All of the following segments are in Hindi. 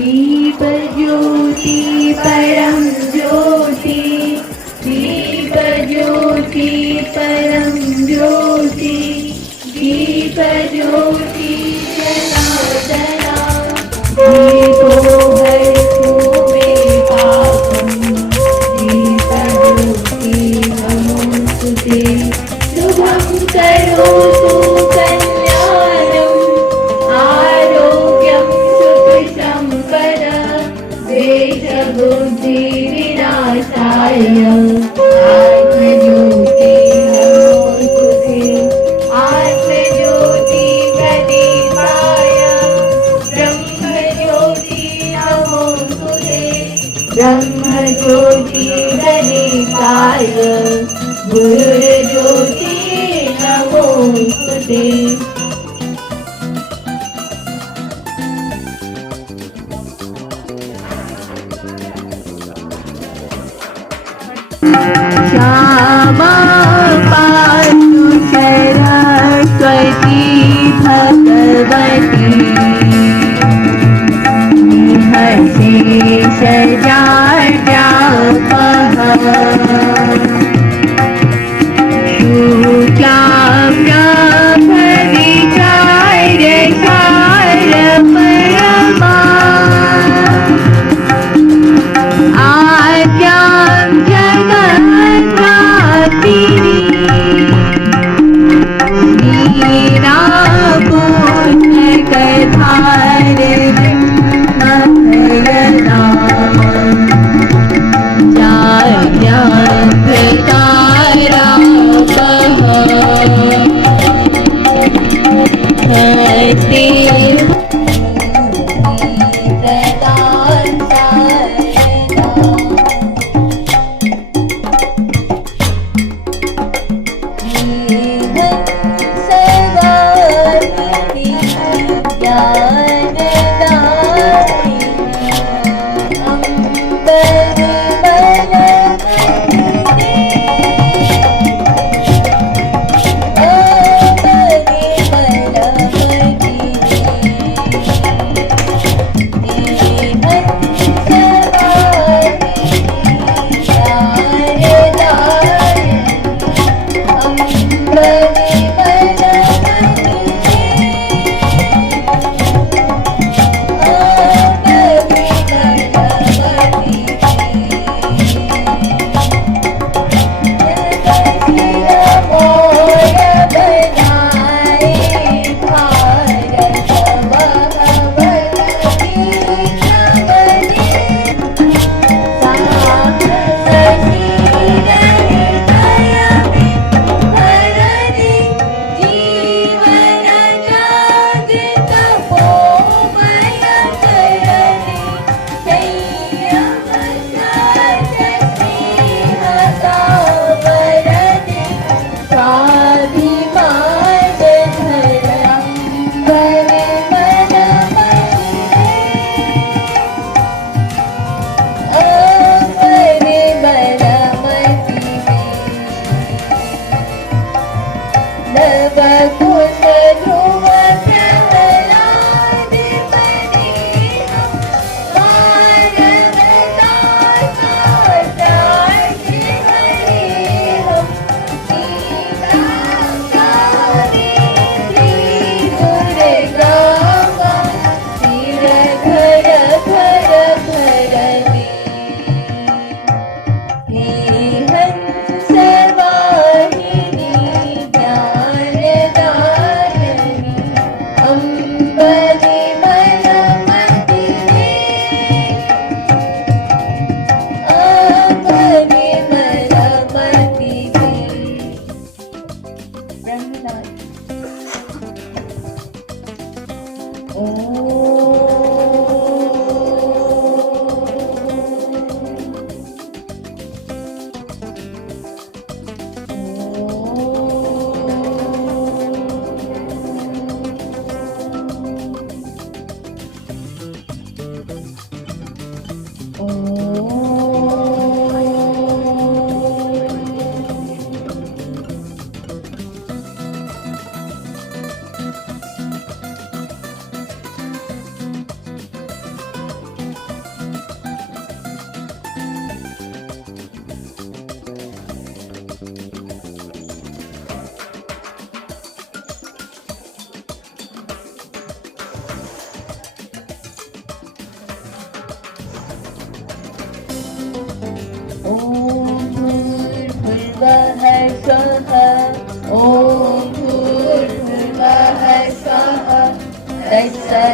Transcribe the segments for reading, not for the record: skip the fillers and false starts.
दीपज्योति परं ज्योति दीपज्योति परं ज्योति दीपज्योति जनार्दना दीपो हरतु मे पापं दीपज्योति नमोस्तुते शुभं करोतु कल्याणम् आरोग्यं सुखसम्पद देशबुद्धिविनाशाय आत्मज्योति नमोस्तुते आत्मज्योति प्रदीपाय ब्रह्मज्योति नमोस्तुते ब्रह्मज्योति प्रदीपाय गुरुज्योति नमोस्तुते श्यामा पातु सरस्वती भगवती निहशेष जाड्यापः शुच्यां ब्रह्मविचार्य सार परमा आद्यां जगन्नाथिनी लीलापूर्णकधारिणीं मङ्गलदां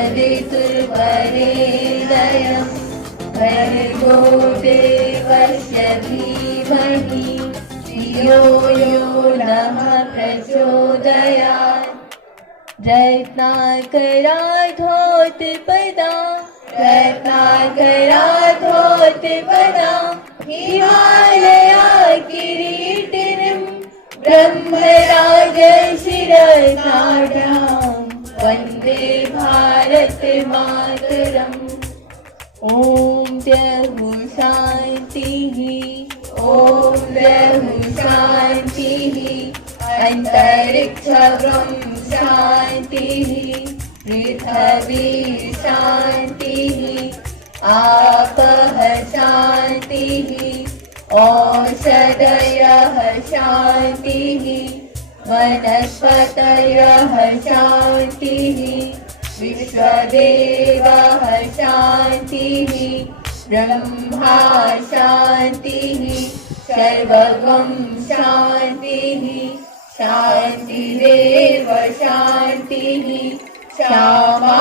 सवितुर्वरेण्यं भर्गो देवस्य धीमहि धियो यो नः प्रचोदयात्। रत्नाकराधोत्पदा रत्नाकराधोत्पदा हिमालया किरीटिनं ब्रह्मराजशिरसाढ्यां वन्दे भारत मातरम्। ॐ द्यौः शान्तिः ॐ द्यौः शान्तिः अन्तरिक्षं शान्तिः पृथिवी शान्तिः आपः शान्तिः औषधयः शान्तिः वनस्पतयः शान्तिः विश्वदेवः शान्तिः ब्रह्मा शान्तिः सर्वगं शान्तिः शान्तिरेव शान्तिः श्यामा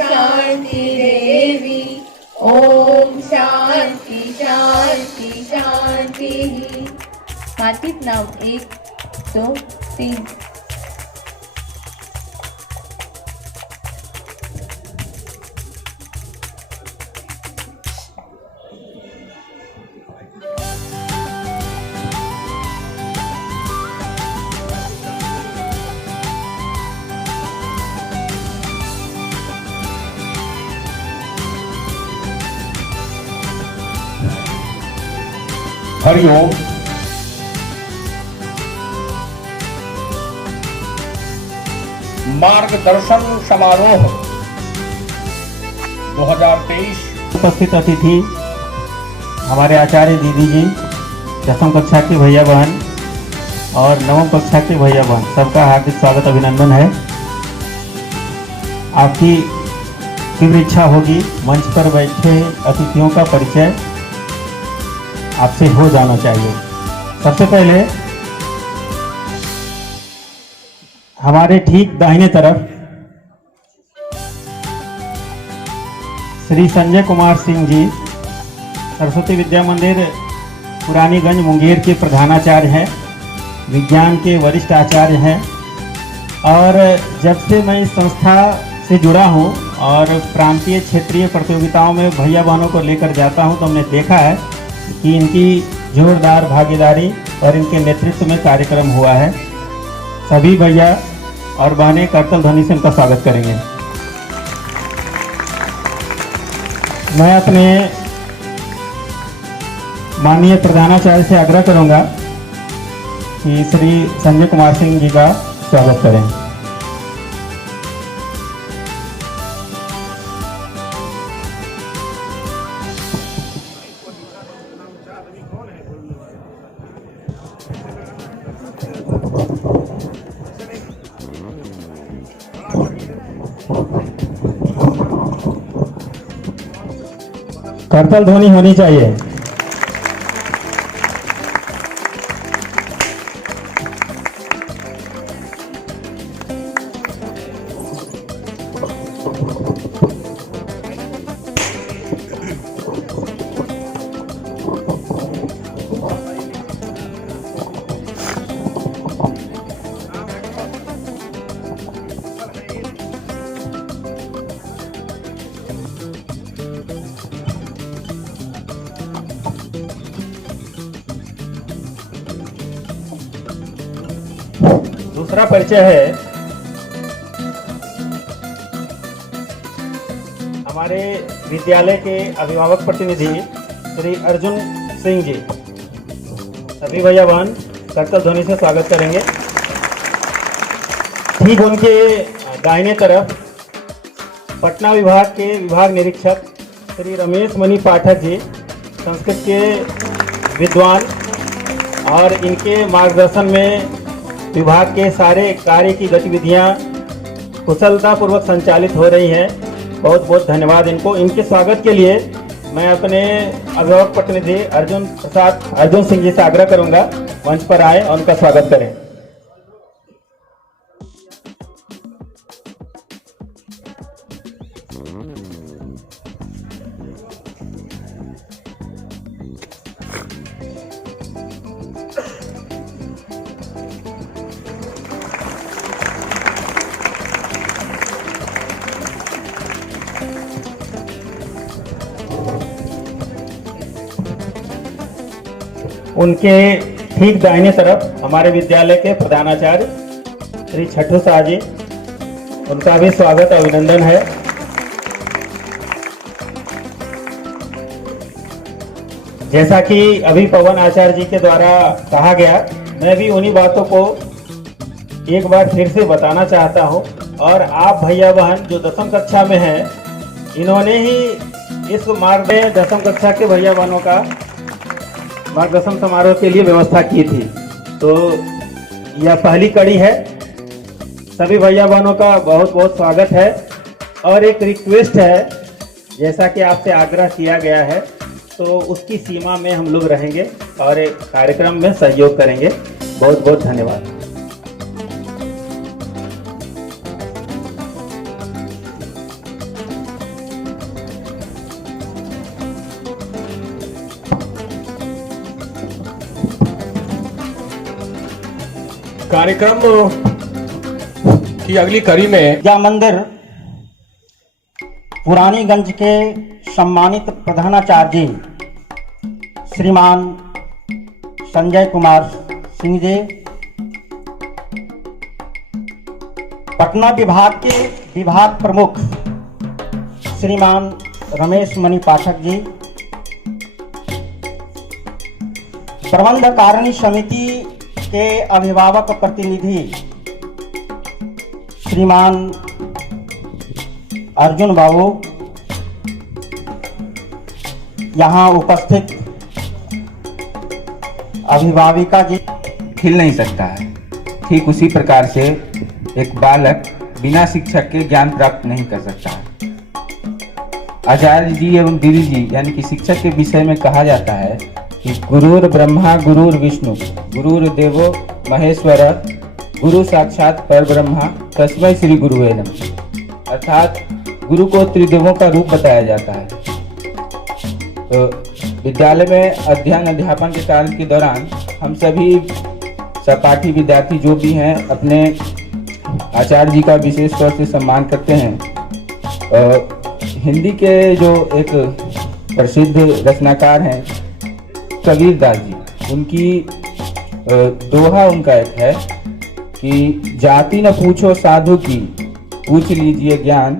शान्तिरेवि। ॐ शान्ति शान्ति शान्तिः। मातीत नाव 1 2 3। हरिओम। मार्गदर्शन समारोह 2023। उपस्थित अतिथि हमारे आचार्य दीदी जी, 10वीं कक्षा के भैया बहन और 9वीं कक्षा के भैया बहन, सबका हार्दिक स्वागत अभिनंदन है। आपकी तीव्र इच्छा होगी मंच पर बैठे अतिथियों का परिचय आपसे हो जाना चाहिए। सबसे पहले हमारे ठीक दाहिने तरफ श्री संजय कुमार सिंह जी, सरस्वती विद्या मंदिर पुरानीगंज मुंगेर के प्रधानाचार्य हैं, विज्ञान के वरिष्ठ आचार्य हैं। और जब से मैं इस संस्था से जुड़ा हूं और प्रांतीय क्षेत्रीय प्रतियोगिताओं में भैया बहनों को लेकर जाता हूं, तो हमने देखा है कि इनकी जोरदार भागीदारी और इनके नेतृत्व में कार्यक्रम हुआ है। सभी भैया और बहनें करतल ध्वनि से उनका स्वागत करेंगे। मैं अपने माननीय प्रधानाचार्य से आग्रह करूंगा कि श्री संजय कुमार सिंह जी का स्वागत करें। करतल ध्वनि होनी चाहिए। दूसरा परिचय है हमारे विद्यालय के अभिभावक प्रतिनिधि श्री अर्जुन सिंह जी। सभी भैया बहन करतल ध्वनि से स्वागत करेंगे। ठीक उनके दाहिने तरफ पटना विभाग के विभाग निरीक्षक श्री रमेश मणि पाठक जी, संस्कृत के विद्वान, और इनके मार्गदर्शन में विभाग के सारे कार्य की गतिविधियां कुशलतापूर्वक संचालित हो रही हैं। बहुत बहुत धन्यवाद इनको। इनके स्वागत के लिए मैं अपने अभिभावक प्रतिनिधि अर्जुन सिंह जी से आग्रह करूंगा मंच पर आए और उनका स्वागत करें। उनके ठीक दाहिने तरफ हमारे विद्यालय के प्रधानाचार्य श्री छठू शाह जी, उनका भी स्वागत अभिनंदन है। जैसा कि अभी पवन आचार्य जी के द्वारा कहा गया, मैं भी उन्हीं बातों को एक बार फिर से बताना चाहता हूं। और आप भैया बहन जो 10वीं कक्षा में हैं, इन्होंने ही इस मार्ग में 10वीं कक्षा के भैया बहनों का मार्गदर्शन समारोह के लिए व्यवस्था की थी। तो यह पहली कड़ी है। सभी भैया बहनों का बहुत बहुत स्वागत है। और एक रिक्वेस्ट है, जैसा कि आपसे आग्रह किया गया है, तो उसकी सीमा में हम लोग रहेंगे और एक कार्यक्रम में सहयोग करेंगे। बहुत बहुत धन्यवाद। कार्यक्रम की अगली कड़ी में विद्या मंदिर पुरानीगंज के सम्मानित प्रधानाचार्य जी श्रीमान संजय कुमार सिंह जी, पटना विभाग के विभाग प्रमुख श्रीमान रमेश मणि पाठक जी, प्रबंध कारिणी समिति के अभिभावक प्रतिनिधि श्रीमान अर्जुन बाबू, यहाँ उपस्थित अभिभाविका जी। खिल नहीं सकता है, ठीक उसी प्रकार से एक बालक बिना शिक्षक के ज्ञान प्राप्त नहीं कर सकता है। आचार्य जी एवं दीदी जी यानी कि शिक्षक के विषय में कहा जाता है कि गुरुर ब्रह्मा गुरुर विष्णु गुरुर देवो महेश्वर गुरु साक्षात पर ब्रह्मा तस्मै श्री गुरुवे नमः। अर्थात गुरु को त्रिदेवों का रूप बताया जाता है। तो विद्यालय में अध्ययन अध्यापन के कार्य के दौरान हम सभी सहपाठी विद्यार्थी जो भी हैं अपने आचार्य जी का विशेष तौर से सम्मान करते हैं। हिंदी के जो एक प्रसिद्ध रचनाकार हैं कबीर दास जी, उनकी दोहा उनका एक है कि जाति न पूछो साधु की पूछ लीजिए ज्ञान,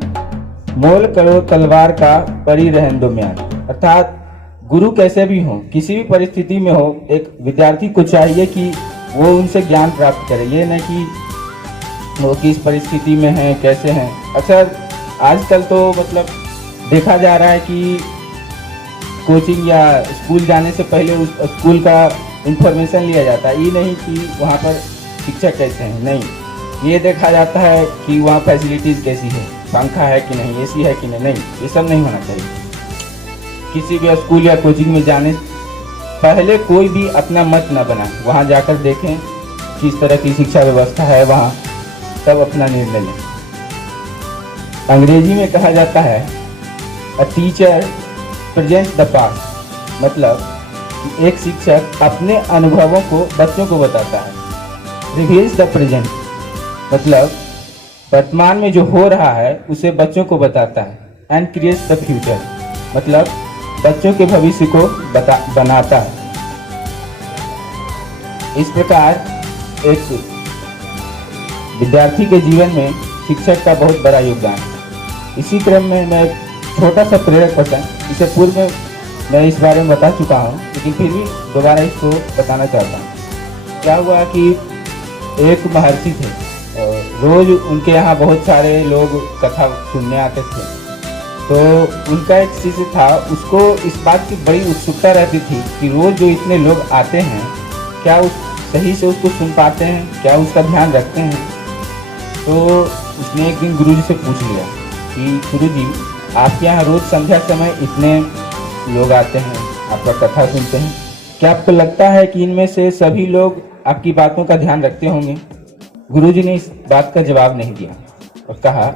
मोल करो तलवार का परी रहन दो म्यान। अर्थात गुरु कैसे भी हो, किसी भी परिस्थिति में हो, एक विद्यार्थी को चाहिए कि वो उनसे ज्ञान प्राप्त करे, ये न कि वो किस परिस्थिति में है कैसे हैं। अक्सर आजकल तो मतलब देखा जा रहा है कि कोचिंग या स्कूल जाने से पहले उस स्कूल का इंफॉर्मेशन लिया जाता है, ये नहीं कि वहाँ पर शिक्षक कैसे हैं, नहीं, ये देखा जाता है कि वहाँ फैसिलिटीज़ कैसी है, पंखा है कि नहीं, एसी है कि नहीं, ये सब नहीं होना चाहिए। किसी भी स्कूल या कोचिंग में जाने पहले कोई भी अपना मत न बनाए, वहाँ जाकर देखें किस तरह की शिक्षा व्यवस्था है वहाँ, तब अपना निर्णय लें। अंग्रेजी में कहा जाता है a teacher present the past, मतलब कि एक शिक्षक अपने अनुभवों को बच्चों को बताता है। रिवील्स द प्रेजेंट, मतलब वर्तमान में जो हो रहा है उसे बच्चों को बताता है। एंड क्रिएट्स द फ्यूचर, मतलब बच्चों के भविष्य को बनाता है। इस प्रकार एक विद्यार्थी के जीवन में शिक्षक का बहुत बड़ा योगदान है। इसी क्रम में मैं छोटा सा प्रेरक वचन, इसे पूर्व में मैं इस बारे में बता चुका हूँ, लेकिन फिर भी दोबारा इसको बताना चाहता हूँ। क्या हुआ कि एक महर्षि थे, रोज उनके यहाँ बहुत सारे लोग कथा सुनने आते थे। तो उनका एक शिष्य था, उसको इस बात की बड़ी उत्सुकता रहती थी कि रोज जो इतने लोग आते हैं, क्या उस सही से उसको सुन पाते हैं, क्या उसका ध्यान रखते हैं। तो उसने एक दिन गुरुजी से पूछ लिया कि गुरुजी, आपके यहाँ रोज संध्या समय इतने लोग आते हैं, आपका कथा सुनते हैं, क्या आपको लगता है कि इनमें से सभी लोग आपकी बातों का ध्यान रखते होंगे? गुरुजी ने इस बात का जवाब नहीं दिया और कहा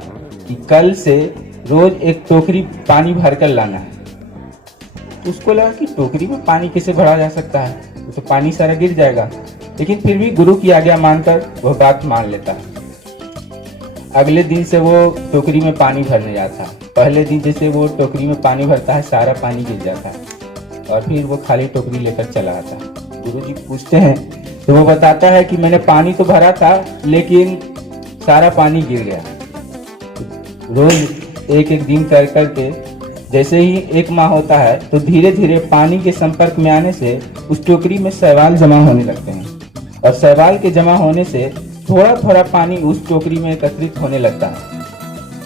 कि कल से रोज एक टोकरी पानी भर कर लाना है। तो उसको लगा कि टोकरी में पानी कैसे भरा जा सकता है, तो पानी सारा गिर जाएगा। लेकिन फिर भी गुरु की आज्ञा मानकर वह बात मान लेता है। अगले दिन से वो टोकरी में पानी भरने जाता है। पहले दिन जैसे वो टोकरी में पानी भरता है, सारा पानी गिर जाता है और फिर वो खाली टोकरी लेकर चला आता है। गुरुजी पूछते हैं तो वो बताता है कि मैंने पानी तो भरा था लेकिन सारा पानी गिर गया। रोज एक एक दिन कर करके जैसे ही एक माह होता है तो धीरे धीरे पानी के संपर्क में आने से उस टोकरी में शैवाल जमा होने लगते हैं और शैवाल के जमा होने से थोड़ा थोड़ा पानी उस टोकरी में एकत्रित होने लगता है।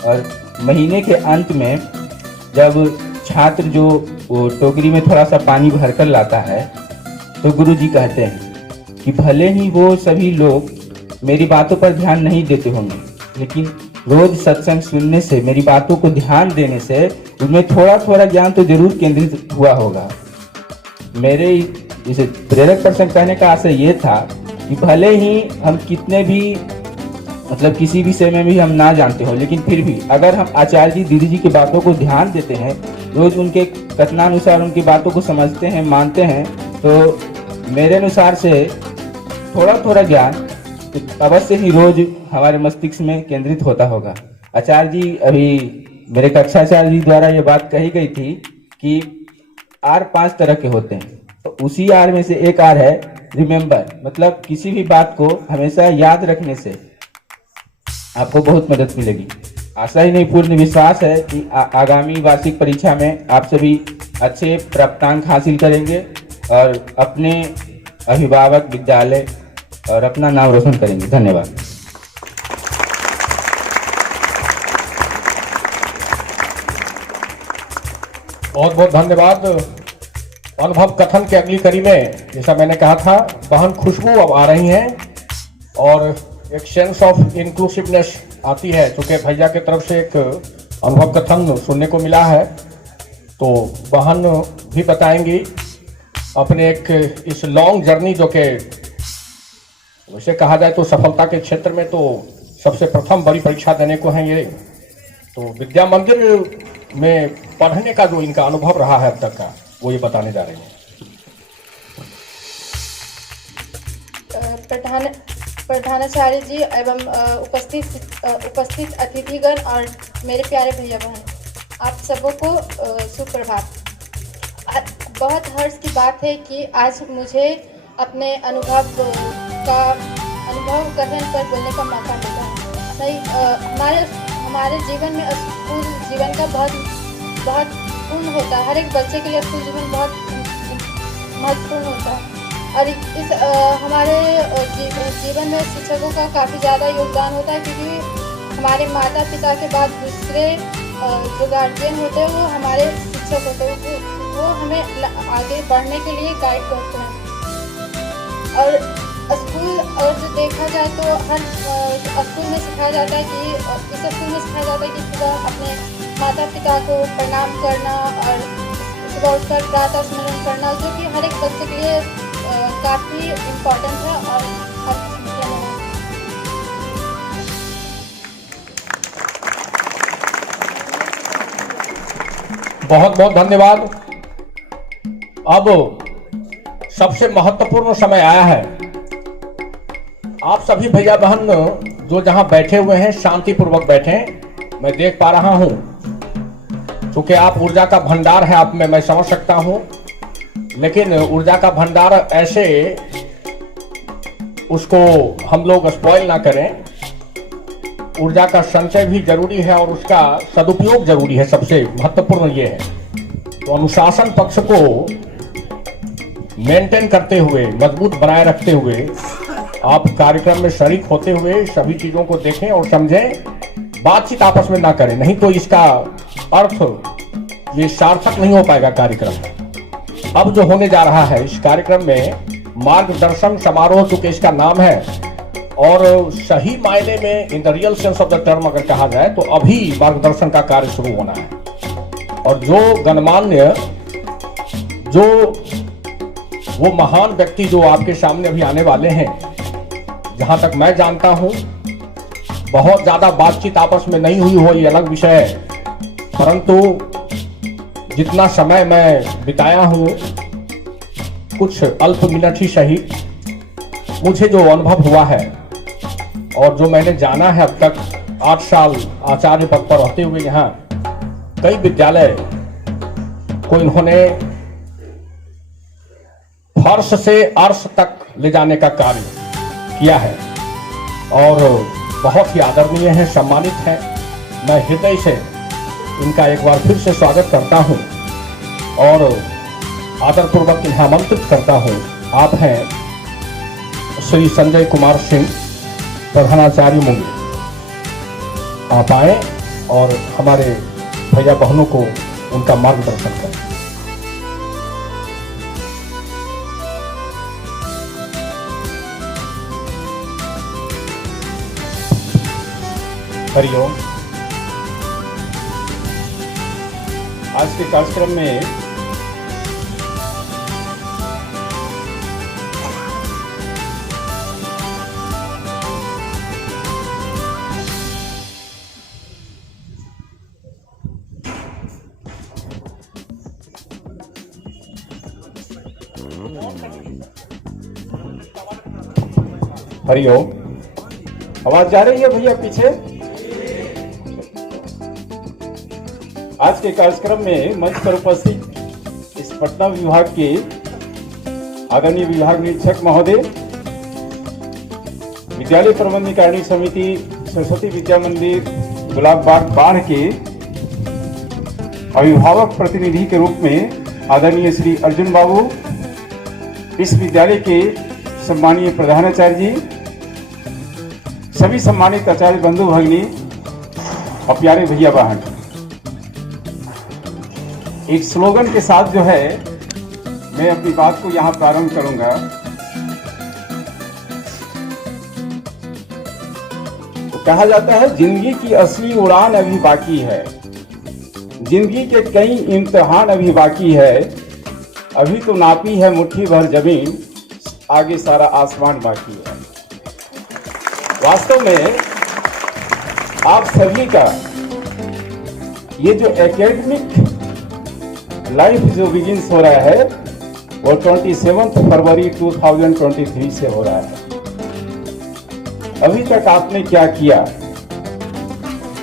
और महीने के अंत में जब छात्र जो वो टोकरी में थोड़ा सा पानी भरकर लाता है तो गुरुजी कहते हैं कि भले ही वो सभी लोग मेरी बातों पर ध्यान नहीं देते होंगे, लेकिन रोज सत्संग सुनने से, मेरी बातों को ध्यान देने से उनमें थोड़ा थोड़ा ज्ञान तो जरूर केंद्रित हुआ होगा। मेरे इसे प्रेरक प्रसंग कहने का आशय ये था कि भले ही हम कितने भी मतलब किसी भी समय में भी हम ना जानते हो, लेकिन फिर भी अगर हम आचार्य जी दीदी जी की बातों को ध्यान देते हैं, रोज उनके कथनानुसार उनकी बातों को समझते हैं, मानते हैं, तो मेरे अनुसार से थोड़ा थोड़ा ज्ञान अवश्य ही रोज हमारे मस्तिष्क में केंद्रित होता होगा। आचार्य जी, अभी मेरे कक्षाचार्य जी द्वारा ये बात कही गई थी कि आर 5 तरह के होते हैं, तो उसी आर में से एक आर है रिमेम्बर, मतलब किसी भी बात को हमेशा याद रखने से आपको बहुत मदद मिलेगी। आशा ही नहीं, पूर्ण विश्वास है कि आगामी वार्षिक परीक्षा में आप सभी अच्छे प्राप्तांक हासिल करेंगे और अपने अभिभावक, विद्यालय और अपना नाम रोशन करेंगे। धन्यवाद। बहुत बहुत धन्यवाद। अनुभव कथन की अगली कड़ी में जैसा मैंने कहा था, बहन खुशबू अब आ रही हैं और एक सेंस ऑफ इंक्लूसिवनेस आती है, क्योंकि भैया की तरफ से एक अनुभव कथन सुनने को मिला है, तो बहन भी बताएंगी अपने एक इस लॉन्ग जर्नी, जो कि वैसे कहा जाए तो सफलता के क्षेत्र में तो सबसे प्रथम बड़ी परीक्षा देने को है ये, तो विद्या मंदिर में पढ़ने का जो इनका अनुभव रहा है अब तक का, वो ये बताने जा रहे हैं। प्रधानाचार्य जी एवं उपस्थित अतिथिगण और मेरे प्यारे भैया बहन, आप सबों को सुप्रभात। बहुत हर्ष की बात है कि आज मुझे अपने अनुभव कथन पर बोलने का मौका मिला। नहीं, हमारे जीवन में स्कूल जीवन का बहुत पूर्ण होता है। हर एक बच्चे के लिए स्कूल जीवन बहुत महत्वपूर्ण होता है और इस हमारे जीवन में शिक्षकों का काफ़ी ज़्यादा योगदान होता है, क्योंकि हमारे माता पिता के बाद दूसरे जो गार्जियन होते हैं वो हमारे शिक्षक होते हैं, वो हमें आगे बढ़ने के लिए गाइड करते हैं। और स्कूल और जो देखा जाए तो हर स्कूल में सिखाया जाता है कि इस स्कूल में सिखाया जाता है कि सुबह अपने माता पिता को प्रणाम करना और सुबह उठकर प्रातः स्मरण करना, जो कि हर एक बच्चे के लिए काफ़ी इम्पोर्टेंट है और हर बहुत बहुत धन्यवाद। अब सबसे महत्वपूर्ण समय आया है। आप सभी भैया बहन जो जहां बैठे हुए हैं शांतिपूर्वक बैठें। मैं देख पा रहा हूं, क्योंकि आप ऊर्जा का भंडार है आप में, मैं समझ सकता हूं, लेकिन ऊर्जा का भंडार ऐसे उसको हम लोग स्पॉइल ना करें। ऊर्जा का संचय भी जरूरी है और उसका सदुपयोग जरूरी है। सबसे महत्वपूर्ण ये है, तो अनुशासन पक्ष को मेंटेन करते हुए, मजबूत बनाए रखते हुए आप कार्यक्रम में शरीक होते हुए सभी चीजों को देखें और समझें। बातचीत आपस में ना करें, नहीं तो इसका अर्थ ये सार्थक नहीं हो पाएगा कार्यक्रम। अब जो होने जा रहा है इस कार्यक्रम में मार्गदर्शन समारोह, चूंकि इसका नाम है, और सही मायने में in the real sense of the term अगर कहा जाए तो अभी मार्गदर्शन का कार्य शुरू होना है। और जो गणमान्य, जो वो महान व्यक्ति जो आपके सामने अभी आने वाले हैं, जहां तक मैं जानता हूं बहुत ज्यादा बातचीत आपस में नहीं हुई हो, ये अलग विषय है, परंतु जितना समय मैं बिताया हूँ, कुछ अल्प मिनट ही सही, मुझे जो अनुभव हुआ है और जो मैंने जाना है अब तक 8 साल आचार्य पद पर रहते हुए, यहाँ कई विद्यालय को इन्होंने फर्श से अर्श तक ले जाने का कार्य किया है और बहुत ही आदरणीय है, सम्मानित है। मैं हृदय से इनका एक बार फिर से स्वागत करता हूं और आदरपूर्वक इन्हें आमंत्रित करता हूं। आप हैं श्री संजय कुमार सिंह, प्रधानाचार्य मुंगेर। आप आए और हमारे भैया बहनों को उनका मार्गदर्शन करें। हरिओम। आज के कार्यक्रम में हरिओम। आवाज जा रही है भैया पीछे? आज के कार्यक्रम में मंच पर उपस्थित इस पटना विभाग के आदरणीय विभाग निरीक्षक महोदय, विद्यालय प्रबंधकारिणी समिति सरस्वती विद्या मंदिर गुलाबबाग बाढ़ के अभिभावक प्रतिनिधि के रूप में आदरणीय श्री अर्जुन बाबू, इस विद्यालय के सम्मानीय प्रधानाचार्य जी, सभी सम्मानित आचार्य बंधु भगिनी और प्यारे भैया बहन, एक स्लोगन के साथ जो है मैं अपनी बात को यहां प्रारंभ करूंगा। तो कहा जाता है जिंदगी की असली उड़ान अभी बाकी है, जिंदगी के कई इम्तिहान अभी बाकी है, अभी तो नापी है मुट्ठी भर जमीन, आगे सारा आसमान बाकी है। वास्तव में आप सभी का ये जो एकेडमिक लाइफ जो बिगिंस हो रहा है वो 27 फरवरी 2023 से हो रहा है। अभी तक आपने क्या किया?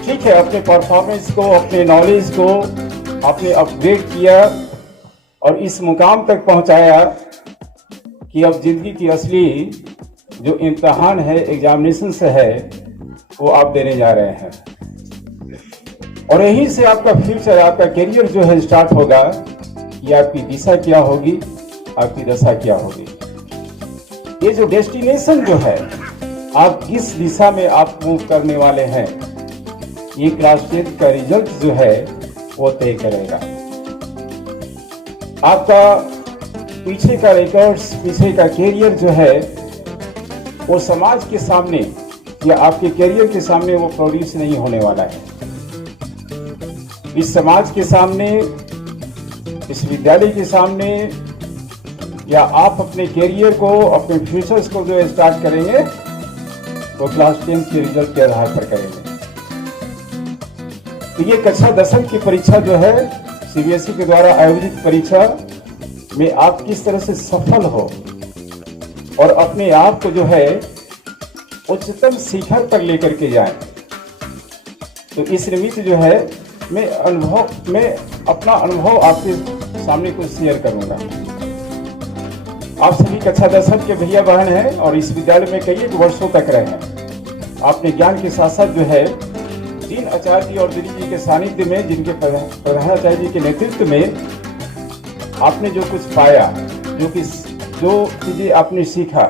ठीक है, अपने परफॉर्मेंस को, अपने नॉलेज को आपने अपग्रेड किया और इस मुकाम तक पहुंचाया कि अब जिंदगी की असली जो इम्तिहान है, एग्जामिनेशन से है, वो आप देने जा रहे हैं और यहीं से आपका फ्यूचर, आपका करियर जो है स्टार्ट होगा कि आपकी दिशा क्या होगी, आपकी दशा क्या होगी। ये जो डेस्टिनेशन जो है, आप किस दिशा में आप मूव करने वाले हैं, ये क्लास 10 का रिजल्ट जो है वो तय करेगा। आपका पीछे का रिकॉर्ड्स, पीछे का करियर जो है वो समाज के सामने या आपके करियर के सामने वो प्रोड्यूस नहीं होने वाला है। इस समाज के सामने, इस विद्यालय के सामने, या आप अपने करियर को, अपने फ्यूचर्स को जो स्टार्ट करेंगे तो क्लास 10 के रिजल्ट के आधार पर करेंगे। तो ये कक्षा 10 की परीक्षा जो है, सीबीएसई के द्वारा आयोजित परीक्षा में आप किस तरह से सफल हो और अपने आप को जो है उच्चतम शिखर तक लेकर के जाएं। तो इस निमित्त जो है मैं अपना अनुभव आपके सामने कुछ शेयर करूंगा। आप सभी कक्षा 10 के भैया बहन हैं और इस विद्यालय में कई वर्षों तक रहे हैं। आपने ज्ञान के साथ साथ जो है जिन आचार्य जी और दीदी जी के सानिध्य में, जिनके प्रधानाचार्य जी के नेतृत्व में आपने जो कुछ पाया, जो चीजें आपने सीखा,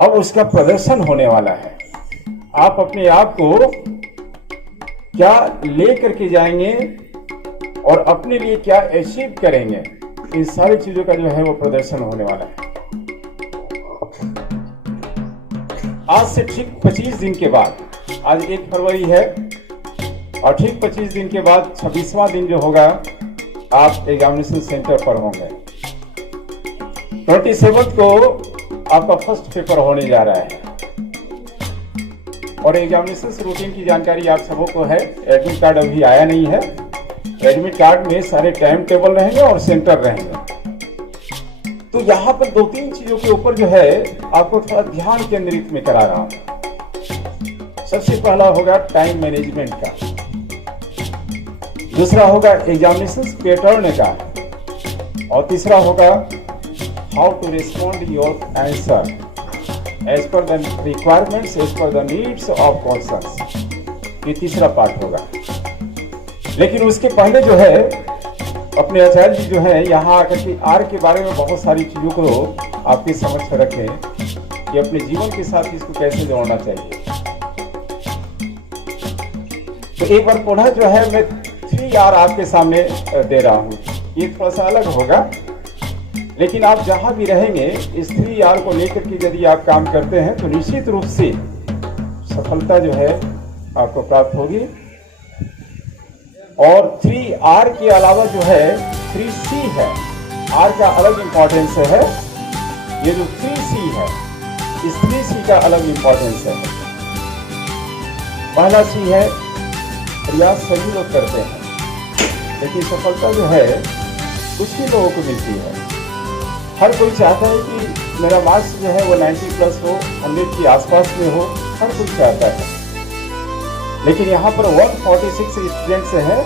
अब उसका प्रदर्शन होने वाला है। आप अपने आप को क्या ले करके जाएंगे और अपने लिए क्या अचीव करेंगे, इन सारी चीजों का जो है वो प्रदर्शन होने वाला है। आज से ठीक 25 दिन के बाद, आज 1 फरवरी है और ठीक 25 दिन के बाद 26वां दिन जो होगा, आप एग्जामिनेशन सेंटर पर होंगे। 27 को आपका फर्स्ट पेपर होने जा रहा है और एग्जामिनेशन रूटीन की जानकारी आप सबों को है। एडमिट कार्ड अभी आया नहीं है, एडमिट कार्ड में सारे टाइम टेबल रहेंगे और सेंटर रहेंगे। तो यहाँ पर 2-3 चीजों के ऊपर जो है आपको थोड़ा ध्यान केंद्रित में करा रहा हूं। सबसे पहला होगा टाइम मैनेजमेंट का, दूसरा होगा एग्जामिनेशन पैटर्न का, और तीसरा होगा how to respond your answer as per the requirements, as per the needs of questions. ये तीसरा पार्ट होगा। लेकिन उसके पहले जो है अपने आचार्य जी जो है यहाँ आकर के आर के बारे में बहुत सारी चीजों को आपके समक्ष रखें कि अपने जीवन के साथ इसको कैसे जोड़ना चाहिए। तो एक बार पुनः जो है मैं 3R आपके सामने दे रहा हूँ। ये थोड़ा सा अलग होगा, लेकिन आप जहां भी रहेंगे इस 3R को लेकर के यदि आप काम करते हैं तो निश्चित रूप से सफलता जो है आपको प्राप्त होगी। और 3R के अलावा जो है 3C है, R का अलग इंपॉर्टेंस है, ये जो 3C है इस 3C का अलग इंपॉर्टेंस है। पहला C है प्रयास सभी लोग करते हैं, लेकिन सफलता जो है कुछ ही लोगों को मिलती है। हर कोई चाहता है कि मेरा मार्क्स जो है वो 90+ हो, 100 के आसपास में हो, हर कोई चाहता है। लेकिन यहाँ पर 146 स्टूडेंट्स हैं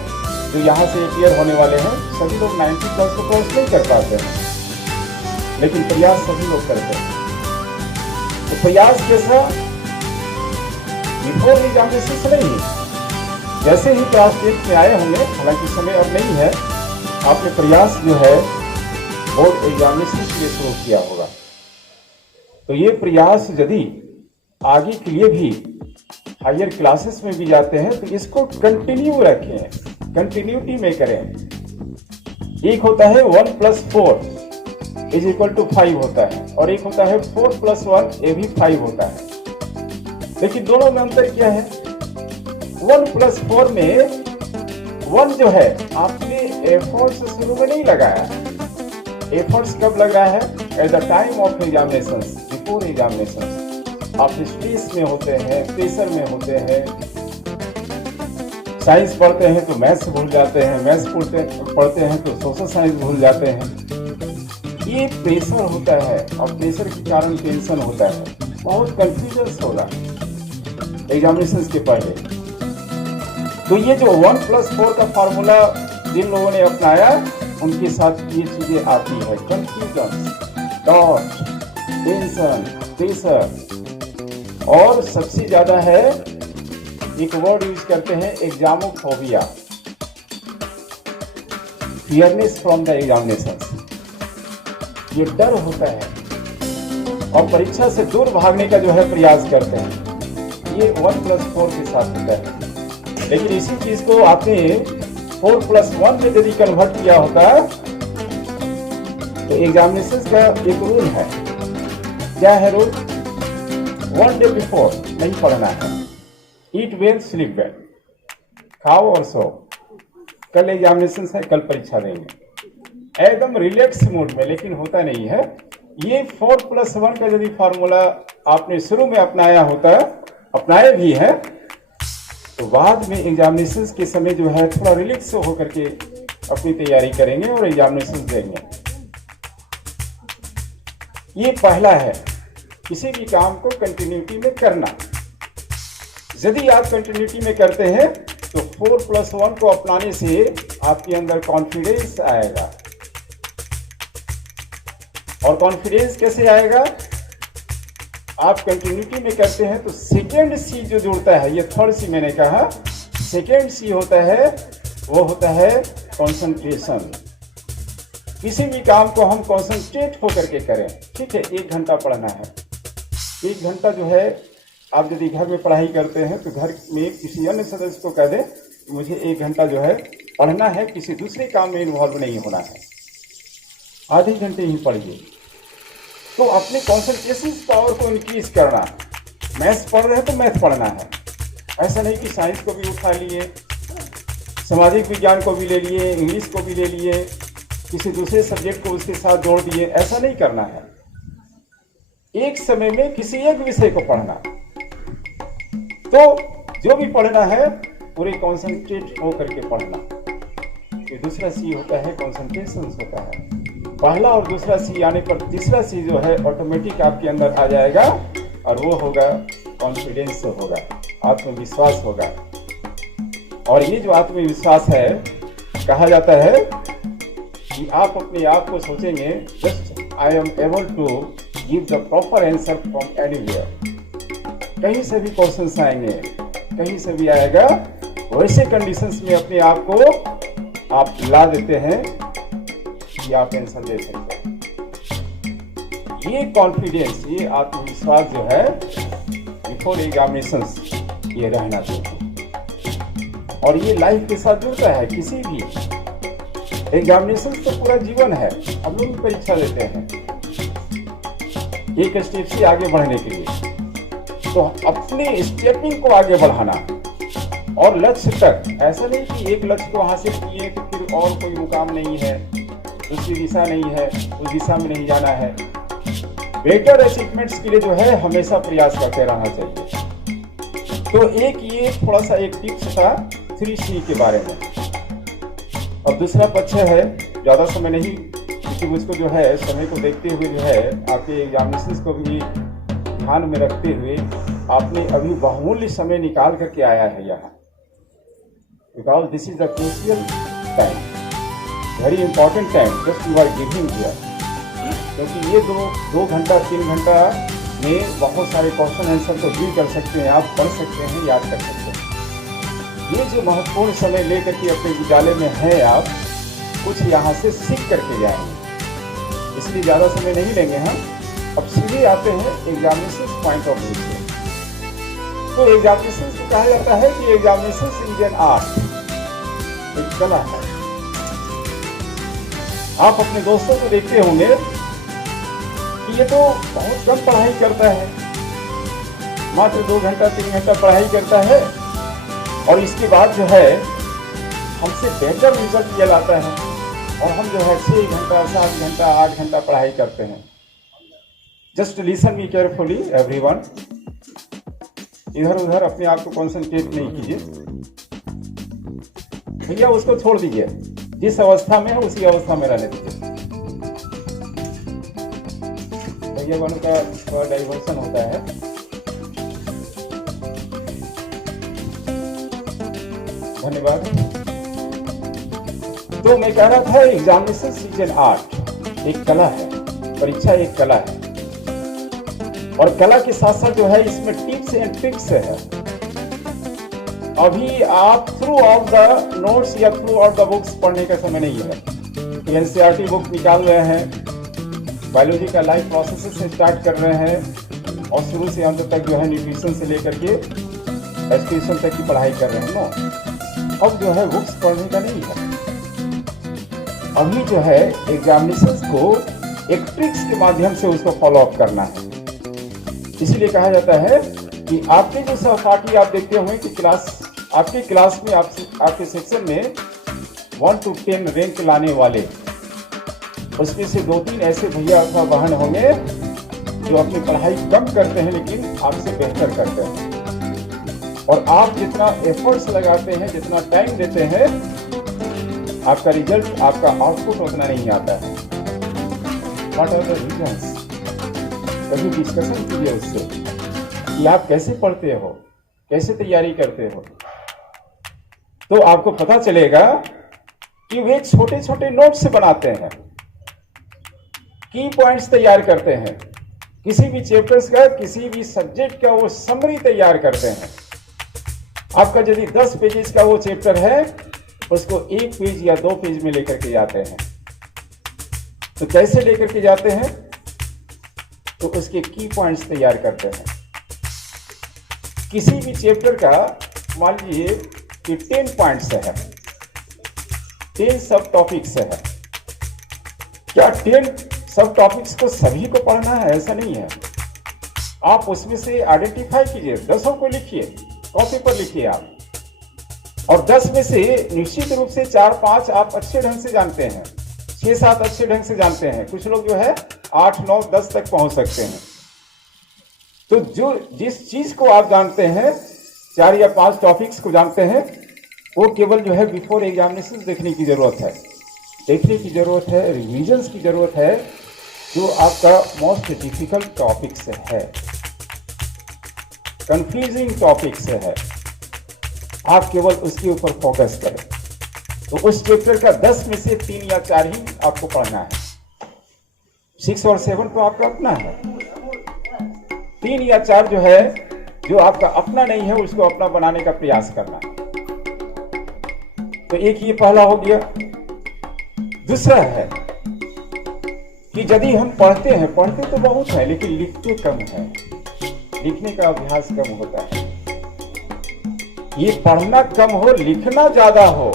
जो यहाँ से क्लियर होने वाले हैं। सभी लोग 90+ को क्रॉस नहीं कर पाते हैं, लेकिन प्रयास सभी लोग करते हैं। तो प्रयास कैसा? बिफोर एग्जामिनेशन नहीं है, जैसे ही क्लास 8 में आए होंगे, हालांकि समय अब नहीं है, आपने प्रयास जो है बोर्ड एग्जामिनेशन के लिए शुरू किया होगा। तो ये प्रयास यदि आगे के लिए भी हायर क्लासेस में भी जाते हैं तो इसको कंटिन्यू रखें, कंटिन्यूटी में करें। एक होता है 1 + 4 = 5 होता है, और एक होता है 4 + 1 ये भी 5 होता है। लेकिन दोनों में अंतर क्या है? 1 + 4 में 1 जो है आपने एफर्ट्स शुरू में नहीं लगाया। एफर्ट्स कब लग रहा है? At the time of examination, before examination. आप स्ट्रेस में होते हैं, प्रेशर में होते हैं, साइंस पढ़ते हैं तो मैथ्स भूल जाते हैं, मैथ्स पढ़ते हैं तो सोशल साइंस भूल जाते हैं। ये प्रेशर होता है, और प्रेशर के कारण टेंशन होता है, बहुत कंफ्यूजन होगा एग्जामिनेशन के पहले। तो ये जो 1 + 4 का फार्मूला जिन लोगों ने अपनाया उनके साथ ये चीजें आती है, कंफ्यूजन, डॉट, टेंशन, प्रेशर। और सबसे ज्यादा है एक वर्ड यूज करते हैं एग्जामोफोबिया, फियरनेस फ्रॉम द एग्जामिनेशन। ये डर होता है और परीक्षा से दूर भागने का जो है प्रयास करते हैं। ये 1 + 4 के साथ होता है। लेकिन इसी चीज को आपने 4 + 1 में यदि कन्वर्ट किया होता तो एग्जामिनेशन का एक रूल है। क्या है रूल? 1 डे बिफोर नहीं पढ़ना है। ईट वेल, स्लीप वेल, खाओ और सो। कल एग्जामिनेशन है, कल परीक्षा देंगे, एकदम रिलैक्स मूड में। लेकिन होता नहीं है। ये 4 + 1 का यदि फार्मूला आपने शुरू में अपनाया होता, अपनाए भी है, तो बाद में एग्जामिनेशन के समय जो है थोड़ा रिलैक्स होकर के अपनी तैयारी करेंगे और एग्जामिनेशन देंगे। ये पहला है, किसी भी काम को कंटिन्यूटी में करना। यदि आप कंटिन्यूटी में करते हैं तो 4 + 1 को अपनाने से आपके अंदर कॉन्फिडेंस आएगा। और कॉन्फिडेंस कैसे आएगा? आप कंटिन्यूटी में करते हैं तो सेकेंड C जो जुड़ता है, ये थर्ड C मैंने कहा, सेकेंड C होता है, वो होता है कंसंट्रेशन। किसी भी काम को हम कंसंट्रेट होकर के करें। ठीक है, 1 घंटा पढ़ना है, 1 घंटा जो है आप यदि घर में पढ़ाई करते हैं तो घर में किसी अन्य सदस्य को कह दें मुझे 1 घंटा जो है पढ़ना है, किसी दूसरे काम में इन्वॉल्व नहीं होना है, आधे घंटे ही पढ़िए। तो अपने कॉन्सेंट्रेशन पावर को इंक्रीज करना। मैथ्स पढ़ रहे हैं तो मैथ पढ़ना है, ऐसा नहीं कि साइंस को भी उठा लिए, सामाजिक विज्ञान को भी ले लिए, इंग्लिश को भी ले लिए, किसी दूसरे सब्जेक्ट को उसके साथ जोड़ दिए, ऐसा नहीं करना है। एक समय में किसी एक विषय को पढ़ना। तो जो भी पढ़ना है पूरे कॉन्सेंट्रेट होकर के पढ़ना। कि दूसरा सी होता है कंसंट्रेशन होता है। पहला और दूसरा सी आने पर तीसरा सी जो है ऑटोमेटिक आपके अंदर आ जाएगा और वो होगा कॉन्फिडेंस होगा, आत्मविश्वास होगा। और ये जो आत्मविश्वास है, कहा जाता है कि आप अपने आप को सोचेंगे just I am able to give the proper answer from anywhere. कहीं से भी क्वेश्चंस आएंगे, कहीं से भी आएगा, वैसे कंडीशंस में अपने आप को आप ला देते हैं कि आप आंसर दे सकते हैं। ये कॉन्फिडेंस, ये आत्मविश्वास जो है बिफोर एग्जामिनेशंस ये रहना चाहिए। और ये लाइफ के साथ जुड़ता है। किसी भी एग्जामिनेशन तो पूरा जीवन है, हम लोग भी परीक्षा देते हैं एक स्टेप से आगे बढ़ने के लिए। तो अपने स्टेपिंग को आगे बढ़ाना और लक्ष्य तक, ऐसा नहीं कि एक लक्ष्य को हासिल किए तो फिर और कोई मुकाम नहीं है, उसकी दिशा नहीं है, उस दिशा में नहीं जाना है। बेटर अचीवमेंट्स के लिए जो है हमेशा प्रयास करते रहना चाहिए। तो एक ये थोड़ा सा एक टिप्स था 3C के बारे में। अब दूसरा पक्ष है, ज़्यादा समय नहीं, क्योंकि मुझको जो है समय को देखते हुए जो है आपके एग्जामिनेशंस को भी ध्यान में रखते हुए आपने अभी बहुमूल्य समय निकाल करके आया है यहाँ, because this is the crucial time, very important time just you are giving here. क्योंकि ये दो घंटा 3 घंटा में बहुत सारे क्वेश्चन आंसर तो भी कर सकते हैं, आप पढ़ सकते हैं, याद कर सकते हैं। ये जो महत्वपूर्ण समय लेकर के अपने विद्यालय में है, आप कुछ यहाँ से सीख करके जाएंगे, इसलिए ज़्यादा समय नहीं लेंगे हम। अब सीधे आते हैं एग्जामिनेशन पॉइंट ऑफ व्यू से। तो एग्जामिनेशन को कहा जाता है कि एग्जामिनेशन इज एन आर्ट, एक कला है। आप अपने दोस्तों को देखते होंगे कि ये तो बहुत कम पढ़ाई करता है, मात्र 2 घंटा 3 घंटा पढ़ाई करता है और इसके बाद जो है हमसे बेहतर रिजल्ट ये लाता है, और हम जो है 6 घंटा 7 घंटा 8 घंटा पढ़ाई करते हैं। Just listen me carefully everyone, इधर उधर अपने आप को कंसंट्रेट नहीं कीजिए भैया, उसको छोड़ दीजिए, जिस अवस्था में है उसी अवस्था में रहने दीजिए। भैया वालों का थोड़ा डाइवर्सन होता है। धन्यवाद। तो मैं कह रहा था एग्जामिनेशन इज एन आर्ट, एक कला है, परीक्षा एक कला है। और कला के साथ साथ जो है इसमें टिप्स एंड ट्रिक्स है। अभी आप थ्रू आउट द नोट्स या थ्रू आउट द बुक्स पढ़ने का समय नहीं है। एनसीईआरटी बुक निकाल रहे हैं, बायोलॉजी का लाइफ प्रोसेस से स्टार्ट कर रहे हैं और शुरू से अंत तक जो है न्यूट्रिशन से लेकर के एजुकेशन तक की पढ़ाई कर रहे हैं। नो, अब जो है बुक्स पढ़ने का नहीं है। अभी जो है एग्जामिनेशंस को एक ट्रिक्स के माध्यम से उसको फॉलो अप करना है। इसीलिए कहा जाता है कि आपके जो सहपाठी आप देखते होंगे कि आपके क्लास में आपके सेक्शन में 1 to 10 रैंक लाने वाले, उसमें से 2-3 ऐसे भैया अथवा बहन होंगे जो अपनी पढ़ाई कम करते हैं लेकिन आपसे बेहतर करते हैं। और आप जितना एफर्ट्स लगाते हैं, जितना टाइम देते हैं, आपका रिजल्ट, आपका आउटपुट उतना नहीं आता है। What are the reasons? कभी डिस्कशन कीजिए उससे कि आप कैसे पढ़ते हो, कैसे तैयारी करते हो, तो आपको पता चलेगा कि वे छोटे छोटे नोट से बनाते हैं, की पॉइंट्स तैयार करते हैं, किसी भी चैप्टर्स का, किसी भी सब्जेक्ट का वो समरी तैयार करते हैं। आपका यदि 10 पेजेस का वो चैप्टर है, उसको 1 पेज या 2 पेज में लेकर के जाते हैं। तो कैसे लेकर के जाते हैं? तो उसके की पॉइंट्स तैयार करते हैं। किसी भी चैप्टर का मान लीजिए कि 10 पॉइंट्स है, 10 सब टॉपिक्स है। क्या 10 सब टॉपिक्स को सभी को पढ़ना है? ऐसा नहीं है। आप उसमें से आइडेंटिफाई कीजिए, 10 को लिखिए, कॉपी पर लिखिए आप, और 10 में से निश्चित रूप से 4-5 आप अच्छे ढंग से जानते हैं, 6-7 अच्छे ढंग से जानते हैं, कुछ लोग जो है 8-9-10 तक पहुंच सकते हैं। तो जो जिस चीज को आप जानते हैं, 4 या 5 टॉपिक्स को जानते हैं, वो केवल जो है बिफोर एग्जामिनेशन देखने की जरूरत है, रिविजन्स की जरूरत है, जो आपका मोस्ट डिफिकल्ट टॉपिक से है, कंफ्यूजिंग टॉपिक से है, आप केवल उसके ऊपर फोकस करें। तो उस चैप्टर का 10 में से 3 या 4 ही आपको पढ़ना है। 6 और 7 तो आपका अपना है, 3 या 4 जो है, जो आपका अपना नहीं है, उसको अपना बनाने का प्रयास करना है। तो एक ये पहला हो गया। दूसरा है कि यदि हम पढ़ते तो बहुत है, लेकिन लिखते कम है, लिखने का अभ्यास कम होता है। ये पढ़ना कम हो, लिखना ज्यादा हो।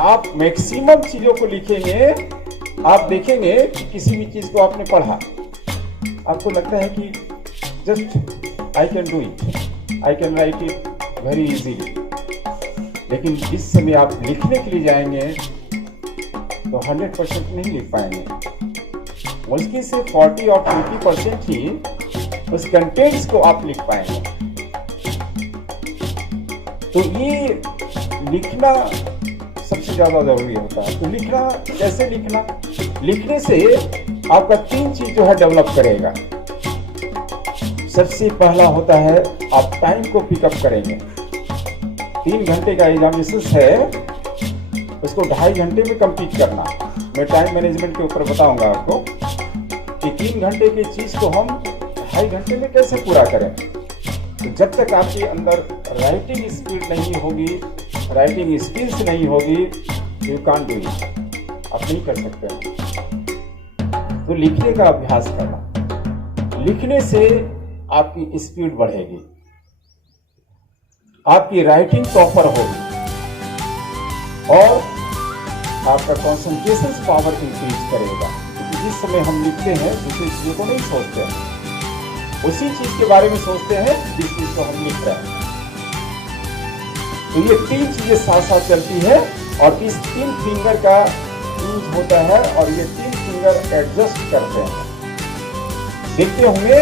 आप मैक्सिमम चीजों को लिखेंगे, आप देखेंगे कि किसी भी चीज को आपने पढ़ा, आपको लगता है कि just I can do it, I can write it very easily. लेकिन जिस समय आप लिखने के लिए जाएंगे तो 100% नहीं लिख पाएंगे, मुश्किल से 40 और 50% ही उस कंटेंट्स को आप लिख पाएंगे। तो ये लिखना सबसे ज्यादा जरूरी होता है। तो लिखना, कैसे लिखना? लिखने से आपका 3 चीज जो है डेवलप करेगा। सबसे पहला होता है आप टाइम को पिकअप करेंगे। 3 घंटे का एग्जामिनेशन है, उसको 2.5 घंटे में कंप्लीट करना। मैं टाइम मैनेजमेंट के ऊपर बताऊंगा आपको कि 3 घंटे की चीज को हम 2.5 घंटे में कैसे पूरा करें। तो जब तक आपके अंदर राइटिंग स्पीड नहीं होगी, राइटिंग स्किल्स नहीं होगी, यू कांट डू इट, आप नहीं कर सकते हैं। तो लिखने का अभ्यास करना, लिखने से आपकी स्पीड बढ़ेगी, आपकी राइटिंग प्रॉपर होगी और आपका कंसंट्रेशन पावर इंक्रीज करेगा। क्योंकि जिस समय हम लिखते हैं दूसरी चीजों को नहीं सोचते हैं, उसी चीज के बारे में सोचते हैं जिस चीज को हम लिख रहे हैं। तो ये 3 चीजें साथ साथ चलती है और इस 3 फिंगर का यूज होता है और ये 3 फिंगर एडजस्ट करते हैं। देखते होंगे